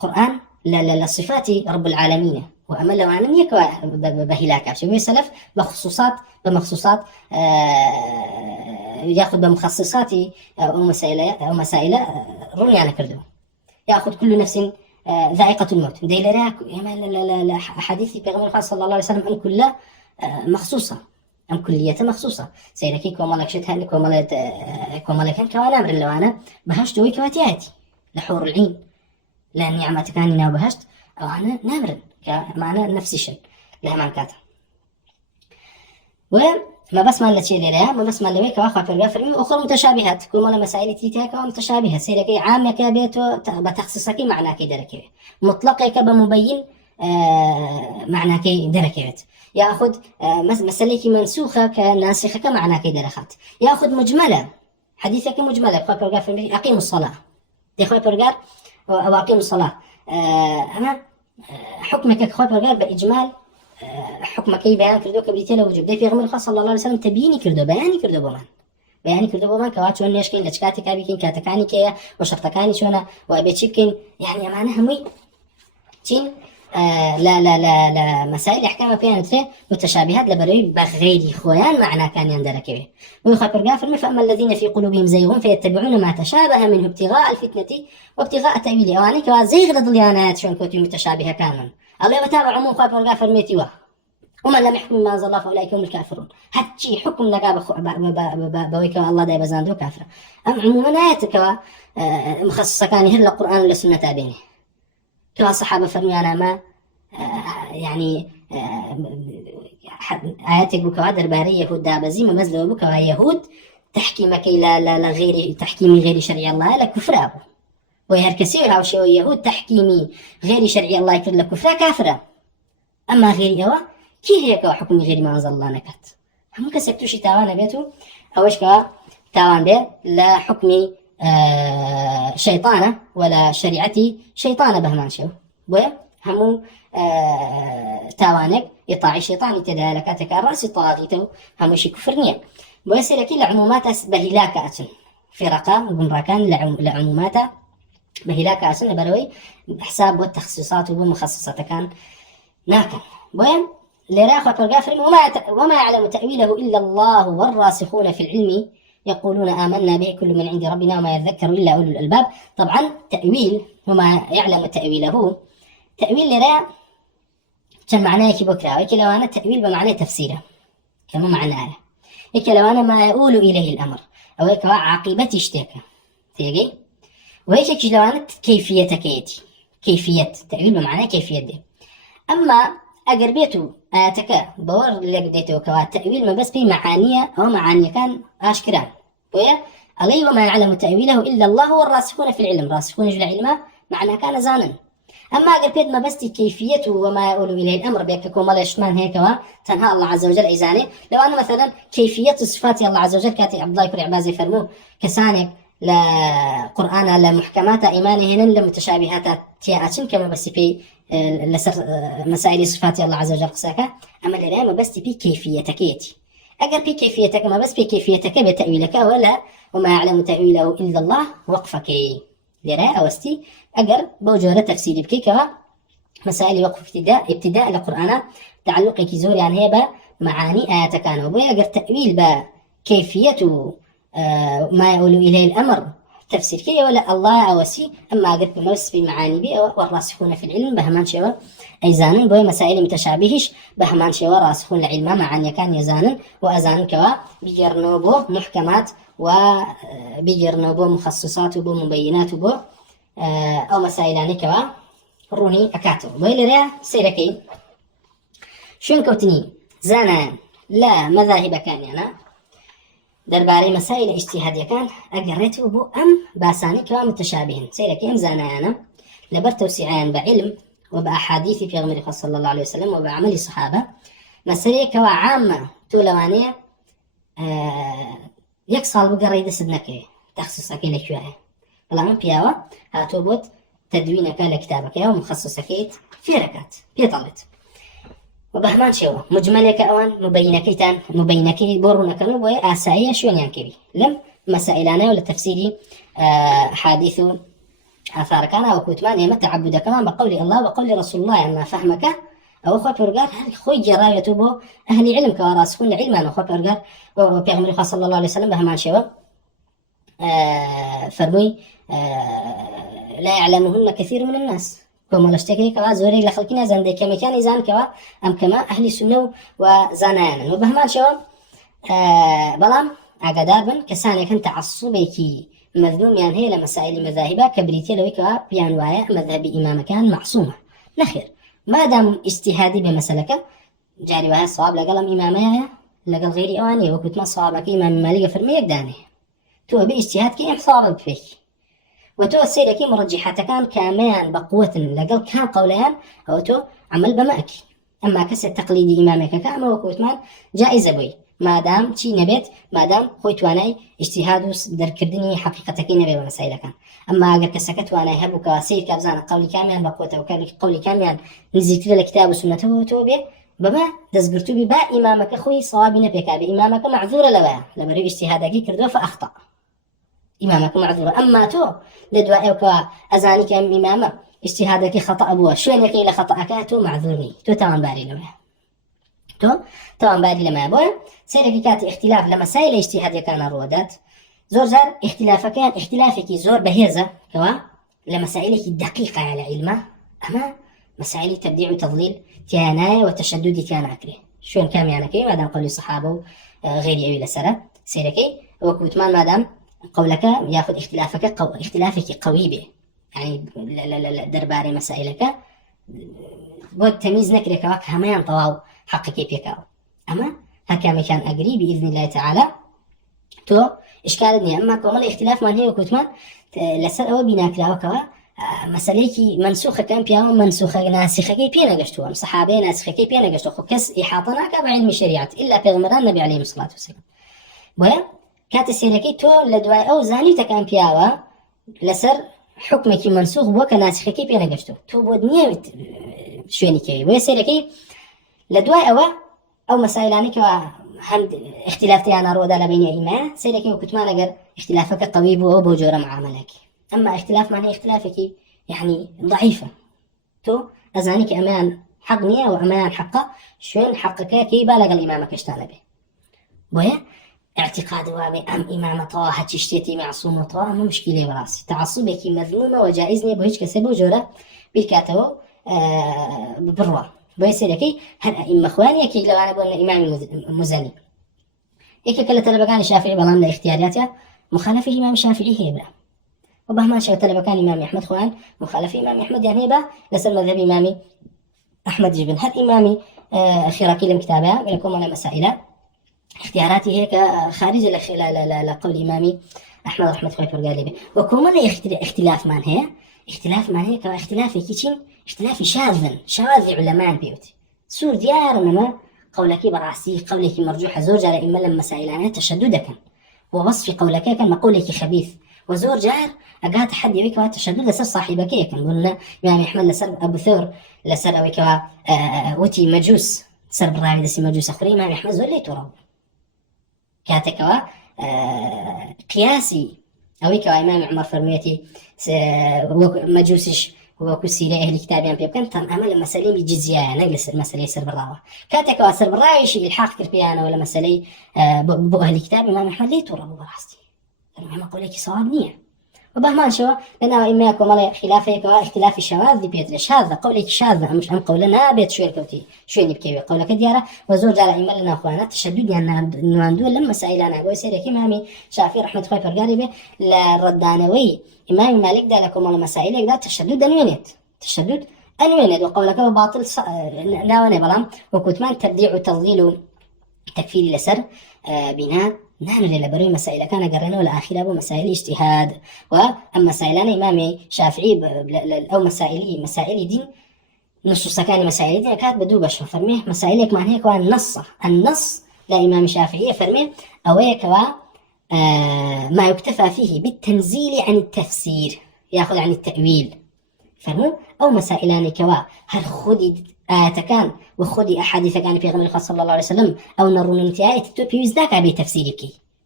قرآن لا صفات رب العالمين وأمل وعالم يكوا بهلاك شو سلف بمخصوصات ياخذ بمخصصات أو مسائل رنيانا كردو ياخذ كل نفس ذائقة الموت ديلراك لا حديث بيغمبر صلى الله عليه وسلم أن كلها مخصوصة أم كلية مخصوصة سيركي كومالك شتها كومالك كوانا أمر اللوانا بهشت ويكواتياتي لحور العين لأن نعمتك أني بهشت أو أنا نامرن كمعنى نفسي شن لها معنكاتها وما بس ما لتشي لها ما بس ما لويك واخا فرمي أخرى متشابهات كل ما مسائل تيتها كوا متشابهة سيركي عام كبيتو بتخصصك معنى كي دركه مطلق كبمبين معنى كي دركه ياخذ مسألة منسوخة كناسخة كمعنى كي درخات ياخذ مجملة حديثك مجملة خوي برجار فرمي أقيم الصلاة دي خوي برجار أو أقيم الصلاة أنا حكمك خوي برجار بإجمال حكمك بيان كردو كبريتيلا وجوب دي في غمر الخاص صلى الله عليه وسلم تبيني كردو بياني كردو بمان كوات شون نيشكين لشكاتي كابيكين كاتكاني كيا وشرطكاني شونا وأبيتشيكين يعني معناها همي تين لا مسائل احكام فيها مثل متشابهات لبروي بغير خويان معنى كان يندرك به ويخبر قافر فاما الذين في قلوبهم زيغ فيتبعون ما تشابه منه ابتغاء الفتنه وابتغاء تاويله وانك زيغ ضليانات شلون كنتم متشابهه كامل الله يتابع عموم خبر قافر ميتوا ومن لم يحكم ما انزل الله فاولئك هم الكافرون هاتشي حكم نقاب بويك الله داي بزاندو كافر ام عموما اياتك مخصصه كان هل القران ولا سنه تابعينه كلا صحابة فرميانا ما يعني آياتك بكوا درباري يهود دابزي ما مزلوا بكوا يهود تحكيمك لا غير تحكيمي غير شرع الله لا كفر أبو ويهر كثير هاو شو يهود تحكيمي غير شرع الله يكر لكفر كافرة أما غير يوا كي هي كوا حكم غير ما أنزل الله نكت هم كسبتوشي تاوانا بيتو أوش كوا تاوان بي لا حكمي شيطانة ولا شريعتي شيطانة بهمان شو وهمو تاوانك يطاعي شيطان يتدالكاتك الرأس طاغيته همو شي كفرنيا ويسير كل عمومات بهلاك أتن فرقة وقمراكان لعمومات بهلاك أتن بروي بحساب والتخصيصات ومخصصات كان ناكن وين لراخة الغافر وما يعلم تأويله إلا الله والراسخون في العلم يقولون آمنا به كل من عند ربنا وما يذكر إلا أولو الألباب طبعا تأويل وما يعلم تأويله تأويل لرا كان معناه كي بكرة وكي لو أنا تأويل بمعنى تفسيره كما معناه هيك لو أنا ما يقول إليه الأمر أو هيك عاقبة اشتكى تيجي وهيك لو أنا كيفية كيتي كيفية تأويل بمعنى كيفية دي. أما أجر بيتو آتك بور اللي قديته كوا تأويل ما بس في معانية أو معاني كان أشكران ويا عليه وما يعلم تأويله إلا الله والراسخون في العلم راسخون في العلم معنى كان زانا. أما أجر بيت ما بس كيفيته وما يقول إليه الأمر بيككم ولا يشمان هيك تنهى الله عز وجل إزانه. لو أنا مثلا كيفية صفات الله عز وجل كاتي عبد الله يكون عبازي فرموه كسانك لقرآن لمحكمات إيمانهن لمتشابهات تياتشن كما بس في مسائل صفات الله عز وجل قساك. أما لرأي ما بس في كيفيتكيتي أجر في كيفيتك ما بس في كيفيتك بتأويلك ولا وما يعلم تأويله إلا الله وقفك لرأي أوستي أجر بوجورة تفسير بكيكوا مسائل وقف ابتداء لقرآن تعلق كيزور يعني هي معاني آيات كانوا بي أجر تأويل بكيفية ما يقول إليه الأمر تفسير كي ولا الله أوسي. أما أجر بموس في معاني بي والراسخون في العلم بهمان شوا أيزانا بوي مسائل متشابهش بهمان شوا راسخون العلم معاني كان يزانا وأزانا كوا بيجرنوبو محكمات وبيجرنوبو مخصصات وبو مبينات وبو أو مسائلاني كوا روني أكاتو بوي لريا سيركي شون كوتني زانا لا مذاهب كان يعني درباري مسائل اجتهادية كان أقريته بو أم باساني كوا متشابهين سيركي أم زانا أنا لبر توسيعان بعلم وبأحاديث في غمر صلى الله عليه وسلم وبعمل الصحابة مسائل كوا عامة تولوانية يكسال بقريد سدنكي تخصصك لكواه الآن بياوا هاتوبوت تدوينك لكتابك يا مخصصك في ركات بيطلت وبهمان شو مجملك أوان مبينك بورونك نبوي آسائية شو ينكبي لم مسائلنا ولا تفسيري حادث آثار كان أو كتمان يمت تعبد كمان بقول الله وقول رسول الله أما فهمك أو خط ورجال خوي جراية تبو أهل علم كراسخون علما أو خط ورجال وبيغمر صلى الله عليه وسلم بهمان شو فرمي لا يعلمهن كثير من الناس كما لاشتكي كوا زوري لخلقنا زندي كما كان يزان كوا أم كما أهل السنة وزانانا وبهمان شو بلام عقدار بن كساني كان تعصبيكي مذموم يعني هي لمسائل مذاهبة كبريتي لو كوا بيانوايا مذهب إمام كان معصومة نخير ما دام اجتهادي بمسلكه جاري وها الصواب لقلم إمامي لقل غيري أواني وكنت ما صوابك إمام مالك فرميك داني تو باجتهاد كي إحصار فيك وتو السيرة كي مرجحات كان كامان بقوة لقل كان قوليان أو تو عمل بماكي أما كسر تقليدي إمامك كاما وكوتمان جائزة بوي ما دام شي نبيت ما دام خويت واناي اجتهاد در كردني حقيقتك نبي ومسائل كان أما أجر كسكت واناي هبوك وسير كابزان قولي كاميان بقوته وقولي كاميان نزلت له الكتاب وسنته وتوبه بما دزبرتو ببا إمامك خوي صواب نبيك بإمامك معذور لبري اجتهادك كردو فأخطأ إمامك معذور أما تو لدواء وكوا أزانك إمامة اجتهادك خطأ أبوه شو يعني قيل خطأك تو معذورني تو تمام باري لما أبوه سيرك كاتي اختلاف لمسائل اجتهادك كان الرودات زور اختلافك زور بهيزة كوا لمسائلك الدقيقة على علمه أما مسائل تبديع وتضليل تياناي وتشدد كان عكره شو كان يعني كي مادام قولي صحابه غير أوي لسرة سيركي وكوتمان مادام قولك ياخذ اختلافك قوي به يعني لا درباري مسائلك بود تمييز نكرك وك هميان طواو حق كيف يكاو أما هكا مكان أقري بإذن الله تعالى تو إشكالني أما كمال اختلاف من هي وكتمان لسر أو بناكلا وكوا مسألة منسوخة كان بياو منسوخة ناسخة كي بينا قشتو أم صحابي ناسخة كي بينا قشتو كس إحاطنا بعلم الشريعة إلا بيغمران النبي عليه الصلاة والسلام ويا كات السيركي تو لدواء أو زاني تكان بياوا لسر حكمك منسوخ بوك ناسخة كي بينا قشتو تو بودنيا شويني كي ويا سيركي لدواء أو مسائلاني كوا هم اختلافتي أنا رودا لبين إيمان سيركي وكتمان أجر اختلافك قوي بو بوجورة معاملك أما اختلاف معناه اختلافك يعني ضعيفة تو أزانيك أمان حقني أو أمان حقه شون حقك كي بالغ الإمامك اشتغل به بويا اعتقاد وابي أم إمامة طه تشتيتي معصومة طه مو مشكلة براسي تعصبك مذمومة وجائزني بهيج كسبه جورة بالكاتو بالروا بويا سيركي هل أئمة إخواني كي لو أنا بقول إمام المزني يك كلا تلبكان الشافعي بلان لاختياراتها مخالف الإمام الشافعي هي بلا وبهما شو تلبكان إمام أحمد خوان مخالف إمام أحمد يعني هي لسر مذهب إمامي أحمد جبن هل إمامي خراكي لم كتابها ولكم على مسائل اختياراتي هيك خارج لقول إمامي أحمد رحمة الله فرقالي وكمان اختلاف مان هي اختلاف مان هيك اختلاف كيتشين اختلاف شاذ علماء بيوت سور ديار ما قولك براسي قولك مرجوح زوج على إما لما مسائلان تشددك ووصف قولك كان مقولك خبيث وزور جار أقاد حد يويك تشدد لسر صاحبك كان قلنا إمام أحمد لسر أبو ثور لسر أويك وتي مجوس سر براوي دسي مجوس أخري إمام أحمد زولي تراب كاتكوا قياسي أويكوا إمام عمر فرميتي مجوسش وكسيرة أهل كتابيان بيبكن تم أمل مسألة بجزية نجلس المسألة سر براوة كاتكوا سر براوي شيء الحاق كربيانا ولا مسألة بو أهل كتاب إمام أحمد ليه تراب براستي المهم أقول لك صواب نية وبهمان شو لأنه إما يكون مالي خلافك واختلاف الشواذ بيتلش هذا قولك شاذ مش أم قولنا بيت شوية الكوتي شوية نبكي قولك ديارة وزوج على إما لنا أخوانا تشدد يعني نواندو لما سائلنا قوي سيرك إمامي شافعي رحمة الله فرقالي به للردانوي إمام مالك دا لكم على مسائل دا تشدد أنوينت وقولك باطل ناواني بلام وكتمان تبديع وتضليل تكفير لسر بناء نحن اللي بروي مسائل كان قررنا ولا آخر أبو مسائل اجتهاد وأما مسائلنا إمامي شافعي أو مسائل دين نصوص كان مسائل دين كانت بدو بشر فرميه مسائلك معناه هيك النص لا إمام شافعي فرميه أو هيك ما يكتفى فيه بالتنزيل عن التفسير يأخذ عن التأويل فرمو أو مسائلان كوا هل خدي كان وخدي أحاديث كان في غمر صلى الله عليه وسلم أو نرون انتهاء تبيوز ذاك أبي تفسيرك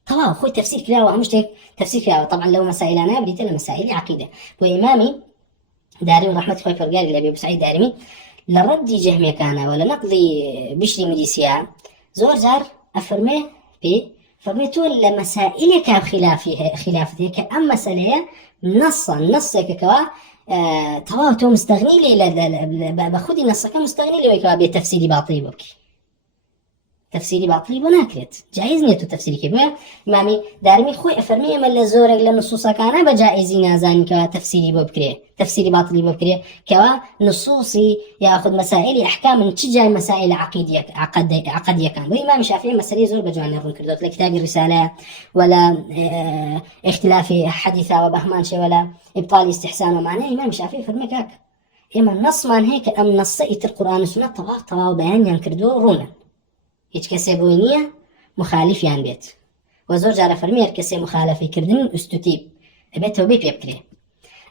طبعا خد تفسير كلا ومش تفسير كلا طبعا لو مسائلنا بديت المسائل عقيدة وإمامي دارمي رحمة الله فرقالي اللي أبي سعيد دارمي لردي جهمي كان ولا نقضي بشري مديسيا زور زار أفرميه فرميتو لمسائلك خلافتها كأم مسألة نصك كوا تواو مستغني لي باخذي نصك مستغني لي ويكوا بتفسيري باطلي بكي تفسيري باطلي بناكرت جائز نيتو تفسيري كبير مامي دارمي خوي افرمي من زورك لنصوص كان بجائز نازان كوا تفسيري بكري تفسيري باطلي بكري كوا نصوصي ياخذ مسائل احكام من تجاه مسائل عقديه كان الامام الشافعي مسائل زور بجوانا رون كردوت لكتاب الرساله ولا اختلاف حديثه وبهمان شيء ولا ابطال استحسان ومعناه الامام الشافعي فرمي كاك اما النص مان هيك ام نصيت القران والسنه طبعا بيان ينكردو رونا هیچ کسی بوینیه مخالف یان بیت و زور جاره فرمی هر کسی مخالفی کردن استوتیب ابد توبی پی بکره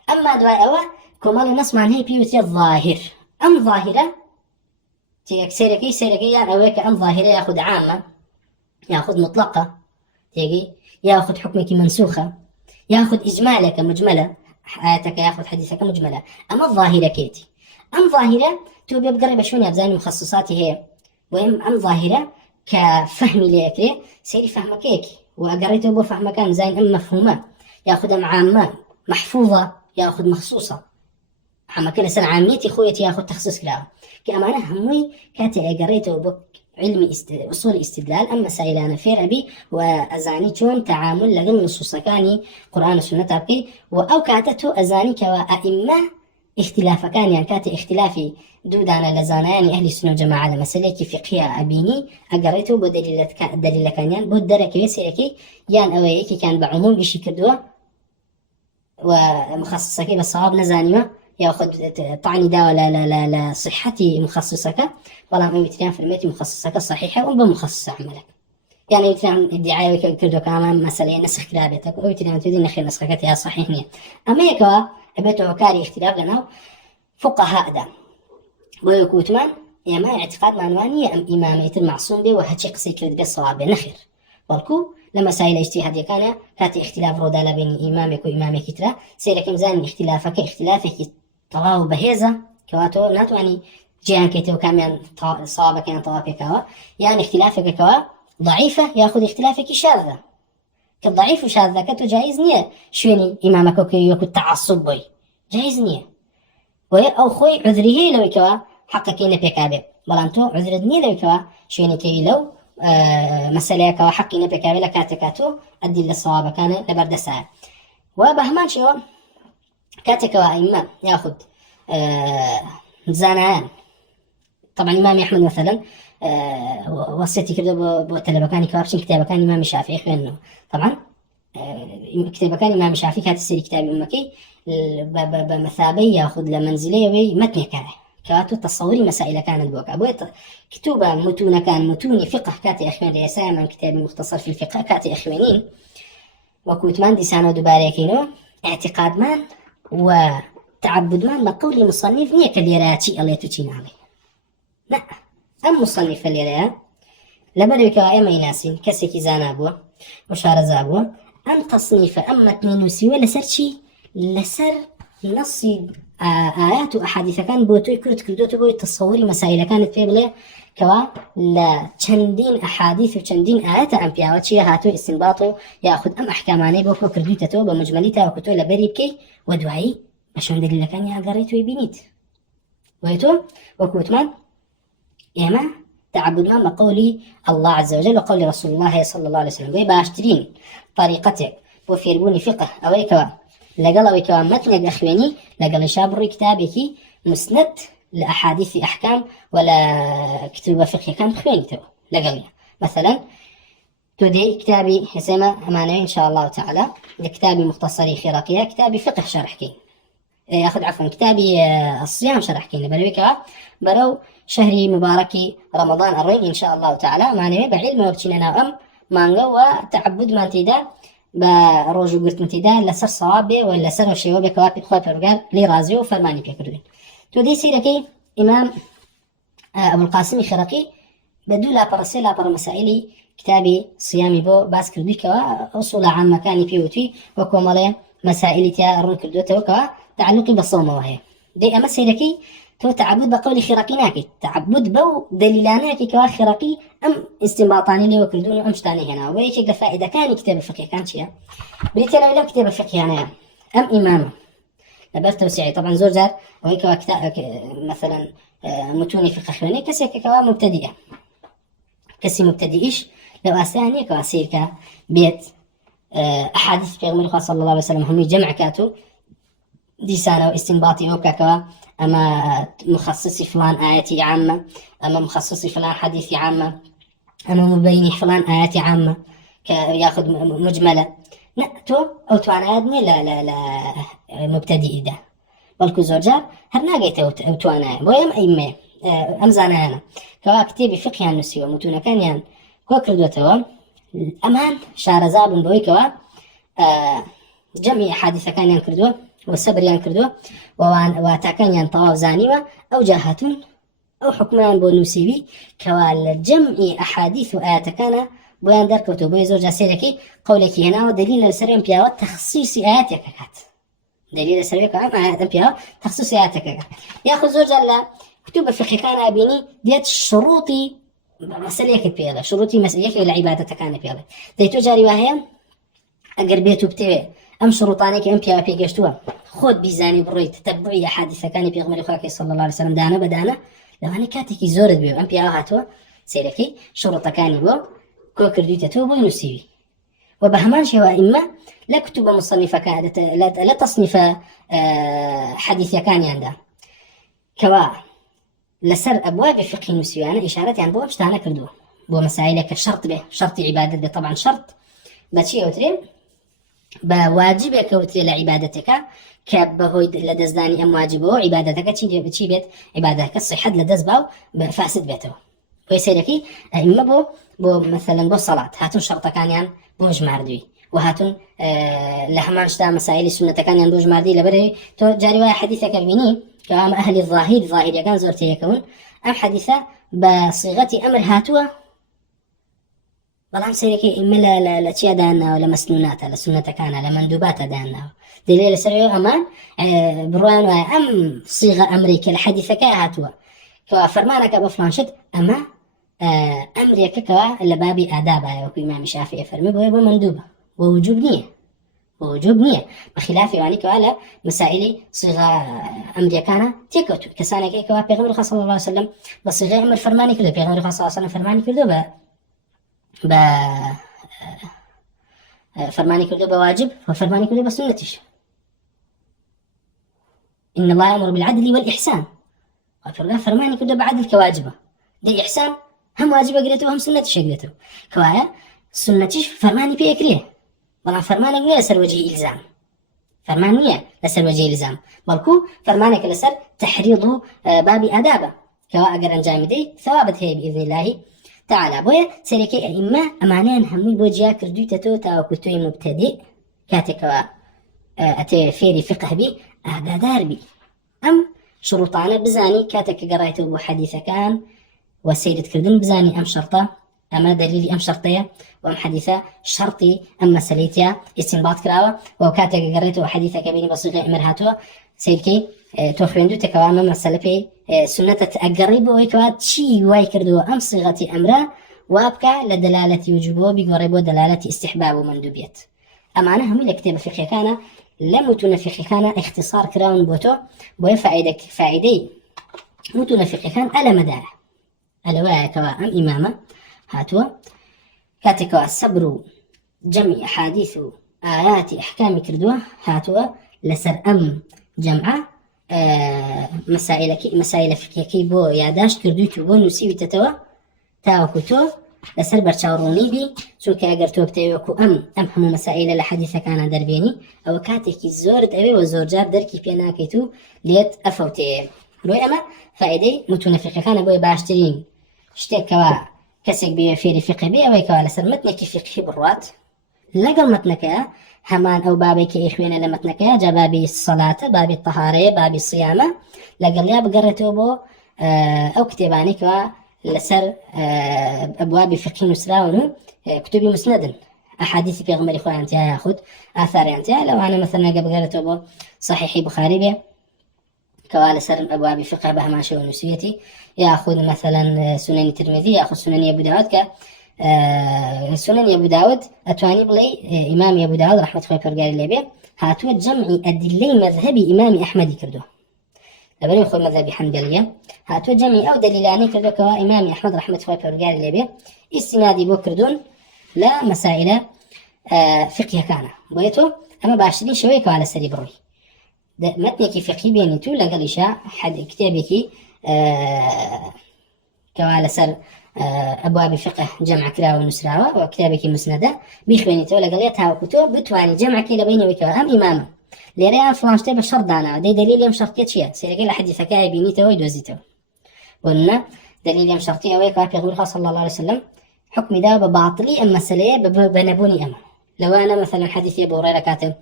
اما دوای اوه کمال نص معنی پیوتی الظاهر ام ظاهره تيجي سيركي يعني اوه که ام ظاهره ياخد عامه ياخد مطلقه تيجي ياخد حكمك منسوخه ياخد اجمالك مجمله آياتك ياخد حديثك مجمله اما الظاهره كيتي ام ظاهره توبي بقرب شوني ابزاني مخصصاتي هي وهم أم ظاهرة كفهمي ليكري سيري فهمك هيك وأقريته بفهمك كان زين أم مفهومة ياخد أم عامة محفوظة ياخد مخصوصة أما كل سنة عاميتي خويتي ياخد تخصص كلام كأمانة هموي كاتي أقريته بك علمي أصول استدلال أما سائلان في ربي وأزاني شون تعامل لغن نصوص كاني قرآن والسنة تبقي أو كاتته أزاني كوائمة اختلاف كان يعني كاتي اختلافي دودانا لزاناني أهل السنة والجماعة على مسألة فقهية أبيني أقريته بدليل كان يعني بدرك يسيركي يعني أويكي كان بعموم إشي كدوه ومخصصك بالصواب نزانيما ياخذ طعني دا ولا صحتي مخصصك والله ما يتكلم في الميت مخصصك صحيحة وبمخصص عملك يعني يتكلم الدعاية كدو كمان مسألة نسخ كلابتك ويتكلم تدين نخير نسخك يا صحيح نية أما يكوا أبيتو كاري اختلاف لنا فقهاء دا ويكوت من يا ما اعتقاد معنوانية أم إمامية المعصوم به وهاتشي قصي كرد بالصواب نخير والكو لما سائل اجتهاد كان كاتي اختلاف رودالا بين إمامك وإمامك ترى سيرك مزان اختلافك طواو بهيزة كواتو ناتو يعني جيان كيتو كاميان صوابك يعني طوابك كوا يعني اختلافك كوا ضعيفة ياخذ اختلافك شاذة كالضعيف وشاذة كتو جائز نية شويني إمامك وكيوكو التعصب بي جائز نية أو خوي عذره لو كوا حقك إنه بيكابي بلانتو عذر دنيا لو كوا شويني كي لو مەسەلەیەک کەوا حەقی نەپێکاوێ لە کاتێکاتۆ ئەدی لە سەوابەکانە لەبەردەسایە و بە هەمان شێوە کاتێکەوە ئەئیمە یاخود زانایان طبعا ئیمامی ئەحمەد مثلا وەسیەتی کردو بۆ تەلەبەکانی کەوا بچین کتابەکانی ئیمامی شافعی خوێننەوە طبعا کتابەکانی ئیمامی شافعی کاتی سەری کتابی ئومەکەی بە مەثابەی یاخود لە مەنزیلەیەوەی مەتنێکانە کەواتۆ تەسەووری مەسائلەکانت بۆکە بۆیە کتوبە متونەکان متونی فقه کاتی ئەخوێن ئێستا من کتابی مختصر في الفقه کاتی ئەخوێنین وەکوتمان دیسانەوە دووبارەیەکەینەوە اعتقادمان و تعبدمان بە قولی مصنف نییە کە لێرە چی ئەڵێت و چی ناڵێ لا ئەم مصنفە لێرەیە لەبەرێکەوە ئێمە ناسین کەسێکی زانا بووە و شارەزا بووە ئەم تەصنیفە ئەم مەتنی نووسیوە لەسەر چی لەسەر نەسی ئايات و ئەحادیثەکان بۆ تۆی کورت کردوتە بۆی تەسەووری مەسائلەکانت پێ بڵێ کەوا لە چەندین ئەحادیث و چەندین ئاەتە ئەم پیاوە چیە هاتووی ئیستنباط و یاخود ئەم ئەحکامانەی بۆ کردویتەوە بە مجمەلی تاوەکو تۆ لەبەری بکەی و دوایی بە شوێن دەلیلەکانی ئاگەڕێی تۆی بینیت وای تۆ وەکوتمان ئێمە تعبدمان بقول الله عز وجل وقول رسول الله صلى الله عليه وسلم باشترين طريقتك بۆ فێربوونی فقه ئەوەی کەوا لەگەڵ ئەوەی کەوا مەتنێک ئەخوێنی لەگەڵ شابڕی کتابێکی مسند لە ئەحادیثی ئەحکام و لە کتوبە فقهیەکان بخوێنیتەوە لەگەڵیە مثلا تۆ دێی کتابی هێسێمە ئەمانەوە إن شاء الله تعالى لكتابي مختصري خراقية كتابي فقه شرحكي ياخذ عفوا كتابي الصيام شرحكي لبرويكا برو شهري مباركي رمضان الرين إن شاء الله تعالى معنى بعلم وبتشيننا أم مانغا وتعبد ما انتدا بروجو قلت انتدا لسر صوابي ولا سر وشيوبي كوابي خواب فرقال لي رازي وفرماني بيكردين تو دي سيركي إمام أبو القاسم خرقي بدو لا برسي لا برمسائلي كتابي صيامي بو باس كردوي كوا أصول عامة كاني بيوتي وكومالي مسائلي تيا رون كردوتا وكوا تعلقي بالصوم وهي دي أما سيركي تو تعبد بقول خراقيناكي تعبد بو دليلاناكي كوا خراقي أم استنباطاني لي وكردوني أم شتاني هنا ويشي فائدة كان كتاب الفقه كان شيء بريتنا لو كتاب الفقه هنا أم إمامه لبس توسيعي طبعا زور زار وهيك مثلا متوني فقه خواني كسي كوا مبتدئة كسي مبتدئيش لو أساني كواسير كبيت أحاديث پیغمبر صلى الله عليه وسلم هم جمع كاتو ديسانة واستنباطي وكاكوا أما مخصصي فلان آياتي عامة أما مخصصي فلان حديثي عامة أما مبيني فلان آياتي عامة ياخذ مجملة نأتو أو توانادني لا مبتدئ ده بلكو زوجار هرناقيت أو توانايا بويم أيمي أمزانانا كوا كتابي فقه النسي ومتونا كان يان كوا كردوتوا أمان شارزاب بوي كوا جميع حادثة كان ينكردوه والسبر ينكردوه واتاكان ينطواف زانيوة أو جاهتون أو حكمان بونوسيبي كوا جمع أحاديث وآيات كان بويان دركوتو بوي زوجة سيركي قولك هنا ودليل السرين بياوة تخصيص آياتك كات دليل السرين بياوة تخصيص آياتك كات ياخذ زوجة لا كتب الفقه كان أبيني ديت شروطي مسألة بيالا شروطي مسألة العبادة كان بيالا ديتو جاري وهي أقر بيتو بتوي أم شروطانك أم بيا بيجشتوا خود بيزاني بروي تتبعي حادثة كان بيغمر خاكي صلى الله عليه وسلم دانا بدانا لو أنا كاتيكي زورت بيو أم بيا هاتوا سيركي شروط كاني بو كوكر ديتا توبو ينسيبي وبهمان شيء إما لا كتب مصنفة كانت لا تصنف حديث كان يندا كوا لسر أبواب فقه نسيانا إشارات يعني بو مشتانا كردو بو مسائلك الشرط به شرط عبادة ده طبعا شرط بشيء وتريم بواجبك وتري لعبادتك كبهوي لدزداني أم واجبه عبادتك تشي بيت عبادتك الصحة لدزباو فاسد بيته ويسيركي إما بو مثلا بو صلاة هاتون شرطة كان يعني بوج ماردوي وهاتون لهمان شتا مسائل السنة كان يعني بوج ماردي لبري تو جاري واحد حديثك بيني كام أهل الظاهر كان زورتي يكون أم حديثة بصيغة أمر هاتوا بلام سيركي إما لا تشي دانا ولا مسنونات لا سنة كان لا مندوبات دانا دليل سريع أمان بروان أم صيغة أمريكا الحديثة كهاتوا كفرمانك بفلانشت أما أمريكا كوا لبابي آدابها وكو إمام الشافعي فرمي بو مندوبة ووجوب نية بخلاف يعني كوالا مسائل صيغة أمريكانا تيكوتو كسانا كوا بيغمر صلى الله عليه وسلم بصيغة أمر فرماني كردو بيغمر صلى الله عليه وسلم فرماني كردو ب فرماني كردو بواجب وفرماني كردو بسنتش. إن الله يأمر بالعدل والإحسان، فرماني كردو بعدل كواجبه دي إحسان هم واجبه قريته هم سنتش قريته كوايا سنتش فرماني بيكريه والله فرمانك نية لسر وجه إلزام، فرمان نية لسر وجه إلزام، بلكو فرمانك لسر تحريض باب آدابه كوا أقر أنجام دي ثوابت هي بإذن الله تعالى. بويا سيركي أئمة أمانين همي بوجيا كردو تتو تاوكتوي مبتدئ كاتك أتي فيري فقه بي أهدادار بي أم شروطانا بزاني كاتك قرأيته بو حديثة كان وسيدة كردن بزاني أم شرطة أما دليلي أم شرطية وأم حديثة شرطي أم مسأليتيا استنباط كراوة وكاتك قرأيته حديثة كبيري بصيغة إمرهاتو سيدكي توفرندو تكواما مسألة بي سنة أقرب ويكوات شي واي كردو أم صيغة أمره وابكى لدلالة وجوبه بقريبه دلالة استحباب ومندوبيت. أما أنا همي لكتاب فقه كان لم فقه كان اختصار كراون بوتو بوي فائدي متون فقه كان ألا مداه ألا وايا كوا أم إمامة هاتوا كاتكوا الصبر جمع أحاديث آيات أحكام كردوه هاتوا لسر أم جمعة مسائل فقهي بو ياداش كردوتو بو نسيوي تتوا تاوكتو لسر برچاوروني بي چونکە ئەگەر تۆ بتەوێکو ئەم هەموو مەسائلە لە حەدیثەکانە دەربێنی ئەوە کاتێکی زۆرت ئەوێ و زۆرجار دەرکی پێ ناکەیت و لێت ئەفەوتێ. بۆی ئەمە فائدەی متونە فقهەکانە بۆی باشترین شتێکەوە کەسێک بێ فێری فقه بێ ئەوەی کەوا لەسەر متنێکی فقهی بڕوات لەگەڵ متنەکەیە هەمان ئەو بابێکی ئەیخوێنە لە متنەکەیە جا بابی سەڵاتە بابی تەهارەیە بابی سیامە لەگەڵیا بگەڕێتەوە بۆ ئەو کتێبانەی کەوا لسر أبواب فقه نسراون كتب مسند أحاديث في غمر إخوان أنتها ياخد آثار أنتها. لو أنا مثلا قبل قرأت صحيح بخاري به كوال سر أبواب فقه بهماشة ونسويتي ياخذ مثلا سنن الترمذي ياخذ سنن أبو داود سنن أبو داود أتواني بلي إمام أبو داود رحمة الله فرقال اللي به هاتوا جمعي أدلي مذهبي إمام أحمد كردو لبني خو مذهبي حنبلية هاتوا جمعي أو دليلاني كردو كوا إمام أحمد رحمة الله فرقال اللي به استنادي بو كردون لا مسائل فقه كان بويتو أما باشترين شوي كوا سري بروي متنكي فقهي بينيتو لقل إشاء حد كتابك كوا سر أبواب فقه جمع كراوة ونسراوة وكتابك مسندة بيخوينيتو لقل يتها وكتو بتواني جمع كي لبيني وكوا أم إمامه ليريان فلانشتي بشرط دانا دي دليل يم شرطية شيء سيرقل لحديث كاي بينيتو ويدوزيتو قلنا دليل يم شرطية ويكوا بيغمر صلى الله عليه وسلم حكم دا بباطلي أما مسألة بنبوني أما لو أنا مثلا حديث أبو هريرة كاتب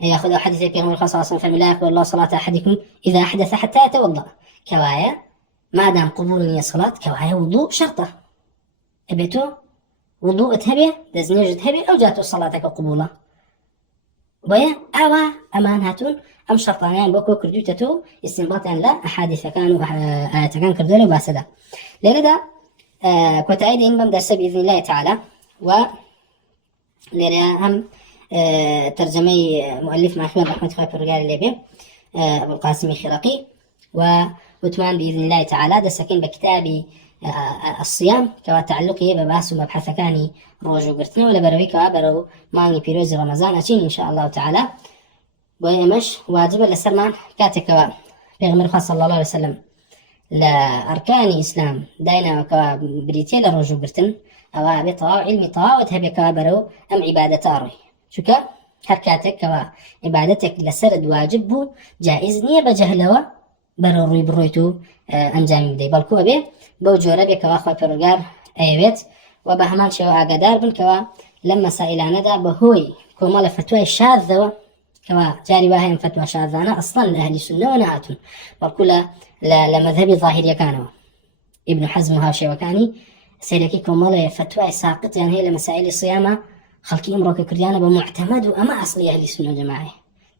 ياخذ حديث بيغمر صلى الله عليه وسلم فلا يقبل الله صلاة أحدكم إذا أحدث حتى يتوضأ كوايا ما دام قبول نية صلاة كوايا وضوء شرطة أبيتو وضوء تهبي دزنيج تهبي أو جاتو صلاتك قبولة ويا أوا أمان هاتون أم شرطانيان بوكو كردوتتو استنباطا لا أحاديث كانوا آيات كان كردولي واسدا لذا كنت أيضا إن بمدرس بإذن الله تعالى و لذا هم ترجمي مؤلف مع أحمد رحمة الله الرجال الليبي أبو القاسم الخرقي وتمان بإذن الله تعالى ده سكن بكتابي الصيام كوا تعلقي بباس ومبحث كاني روجو قرتنا ولا بروي كوا برو ماني بيروز رمضان أشين إن شاء الله تعالى ويمش واجب للسرمان كاتك كوا بيغمر صلى الله عليه وسلم لأركان إسلام داينا كوا بريتي لروجو قرتن أو بطاع علمي طاع وتهبي كوا برو أم عبادة أروي شكا حركاتك كوا عبادتك لسرد واجب بو جائز نية بجهلوا برو روي برويتو أنجامي بدي بالكو أبي بوجورة بي كوا خواه پروگار أيويت وبهمان شو آقادار بن كوا لما سائلانا دا بهوي كومال فتوى شاذة كوا جاري واهم فتوى شاذانا أصلا لأهل السنة ونهاتون بالكو لمذهبي ظاهر كانوا ابن حزم هاشي وكاني سيدكي كومال فتوى ساقط يعني هي لمسائل الصيامة خلقي امروك كرديانا بمعتمد وأما أصلي أهل السنة جماعي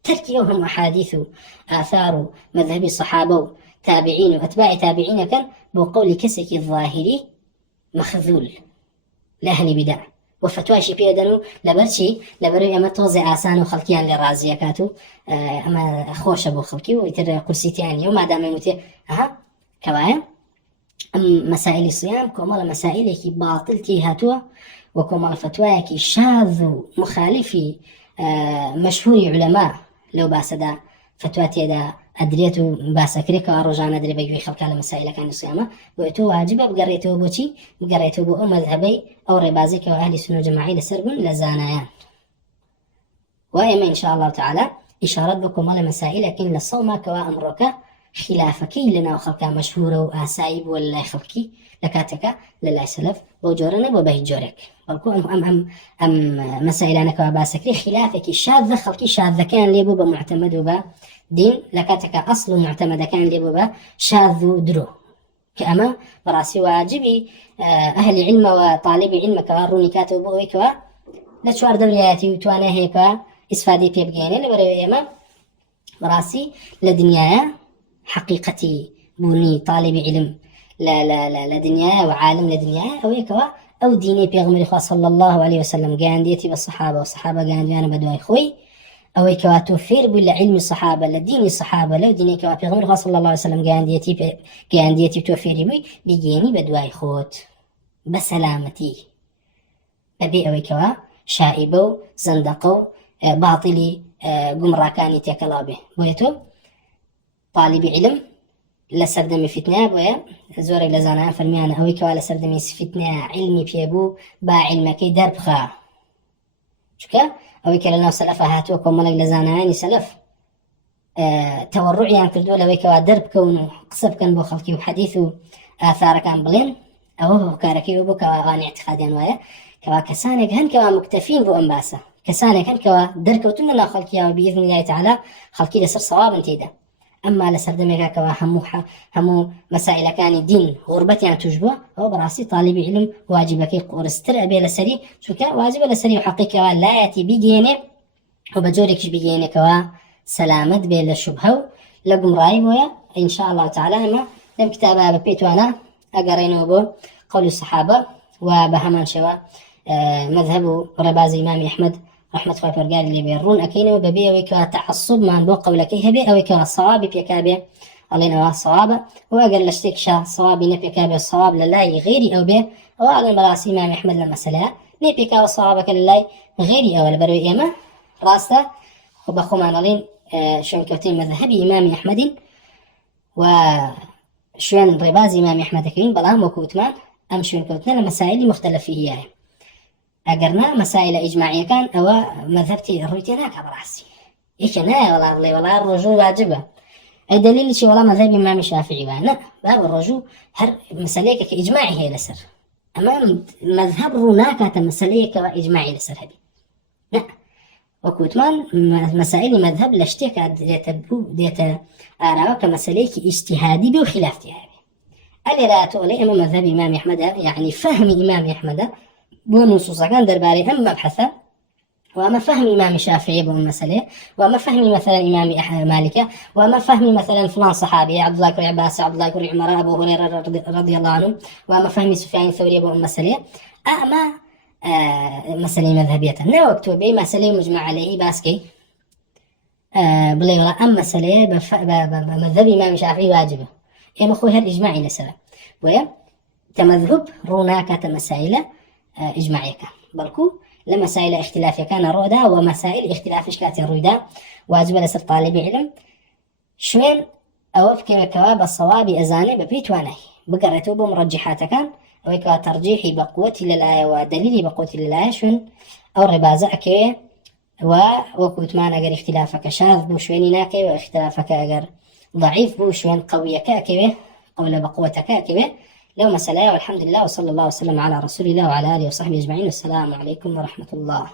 تركيهم أحاديث آثار مذهبي الصحابة تابعين وأتباع تابعين كان بقول كسك الظاهري مخذول لأهل بدع وفتوى شي بيدنو لبري أما توزع آسان وخلقيان للرازية كاتو أما خوش أبو خلقي ويتر قرسيتياني وما دام يموتي كوايا أم مسائل الصيام كومال مسائل كي باطل كي هاتوا وكومال فتوى كي شاذ مخالفي مشهور علماء لو باسدا فتوى تيدا أدريتو باسكريك أروجان أدري بيجي خلق على مسائل كان الصيام ويتو واجبة بقريتو بوشي بقريتو بو مذهبي أو ربازيك وأهل السنة جماعي لسرقن لزانايان وإما إن شاء الله تعالى إشارات بكم على مسائل لكن للصوم كوا أمرك خلافكي لنا وخلقا مشهورة وآسايب ولا خلقي لكاتك لله سلف وجورنا وبه جورك بلكو أم مسائل أنا كوا باسكري خلافك شاذ خلقي شاذ كان ليبو بمعتمد وبا دين لكاتك أصل معتمد كان ليبو با شاذ درو كأما براسي واجبي أهل علم وطالب علم كوا روني كاتب ويكوا لشوار دورياتي وتوانا هيكا إسفادي بيبقيني لبريو إما براسي لدنيايا حقيقتي بوني طالب علم لا لدنيايا وعالم لدنيايا أو يكوا أو ديني بيغمري خاص صلى الله عليه وسلم قانديتي بالصحابة والصحابة قانديانا بدواي خوي أو يكوا توفير بلا علم الصحابة لدين الصحابة لو ديني كوا بيغمري خاص صلى الله عليه وسلم قانديتي توفيري بي بيجيني بدواي خوت بسلامتي أبي أو يكوا شائبو زندقو باطلي قمراكاني تكلابه بويتو طالب علم لسردمي فتنة بويا زوري لزانا فرميانا أوي كوا لسردمي فتنة علمي بيبو با علمكي دربخا شكا أوي كلا سلفا هاتو كومالك لزانا يعني سلف تورعي عن كردو لوي كوا درب كونو قصب كان بو خلقي وحديثو آثار كان بلين أو كاركي وبو كوا غاني اعتقاديان ويا كوا كسانك هن كوا مكتفين بو أنباسا كسانك هن كوا دركوتنا لا خلقيا وبإذن الله تعالى خلقي لسر صواب انتيدا أما لسر دميكا كوا همو مسائل كان الدين غربتي عن تجبه هو براسي طالب علم واجبك قرستر أبي لسري شوكا واجب لسري وحقيقة لا يأتي بيجيني وبجوركش بيجيني كوا سلامت بين الشبهة لقم رايب ويا إن شاء الله تعالى أما لم كتابة ببيت وأنا أقرينه بو قول الصحابة وبهمان شوا مذهب رباز إمام أحمد رحمة الله فرقال اللي بيرون أكينه ببيه ويكوا تعصب ما نبوق ولكيه بيه أو يكوا الصواب بيكابه الله ينوى الصواب وأقل لشتكشا صواب نبيكابه الصواب لله غيري أو بيه وأعلن براسي إمام أحمد لما سلا نبيكا الصوابك لله غيري أو البروي إما راسته وبخو معنالين شون كوتين مذهبي إمام أحمد وشون رباز إمام أحمد كريم بلام وكوتمان أم شون كوتنا لمسائل مختلف فيه يعني أقرنا مسائل إجماعية كان أو مذهبتي الرويتين هكا براسي إيش أنا ولا الرجوع واجبة أي دليل شيء ولا مذهب إمام الشافعي وانا باب الرجوع هر مسألة كإجماعي هي لسر أمام مذهب روناكة مسألة كإجماعي لسر هذه لا وكوتمان مسائل مذهب لاشتيك ديت آراء كمسألة اجتهادي بخلافتها هذه اللي لا تقولي أمام مذهب إمام أحمد يعني فهم إمام أحمد بنصوص كان درباري أما مبحثة وأما فهم إمام الشافعي بالمسألة وأما فهم مثلا إمام مالك وأما فهم مثلا فلان صحابي عبد الله بن عباس عبد الله بن عمر أبو هريرة رضي الله عنه وأما فهم سفيان الثوري بالمسألة أما مسألة مذهبية لا وقتو بي مسألة مجمع عليه باسكي بلي ولا أما مسألة بمذهب إمام الشافعي واجبة إما خوي هالإجماعي لسلا ويا تمذهب روناك تمسائل إجماعيك بلكو لمسائل اختلاف كان رودا ومسائل اختلاف إشكات الرودا واجب لسر طالب علم شوين أو بكي كواب الصواب أزاني ببيتواني بقرأتو بمرجحات كان أو كوا ترجيحي بقوة للآية ودليلي بقوة للآية شون أو ربازة كي وكوت مان أجر اختلافك شاذ بو شوين ناكي واختلافك أجر ضعيف بو شوين قوية كاكي قول بقوتك كاكي لو مسألة والحمد لله وصلى الله وسلم على رسول الله وعلى آله وصحبه أجمعين والسلام عليكم ورحمة الله.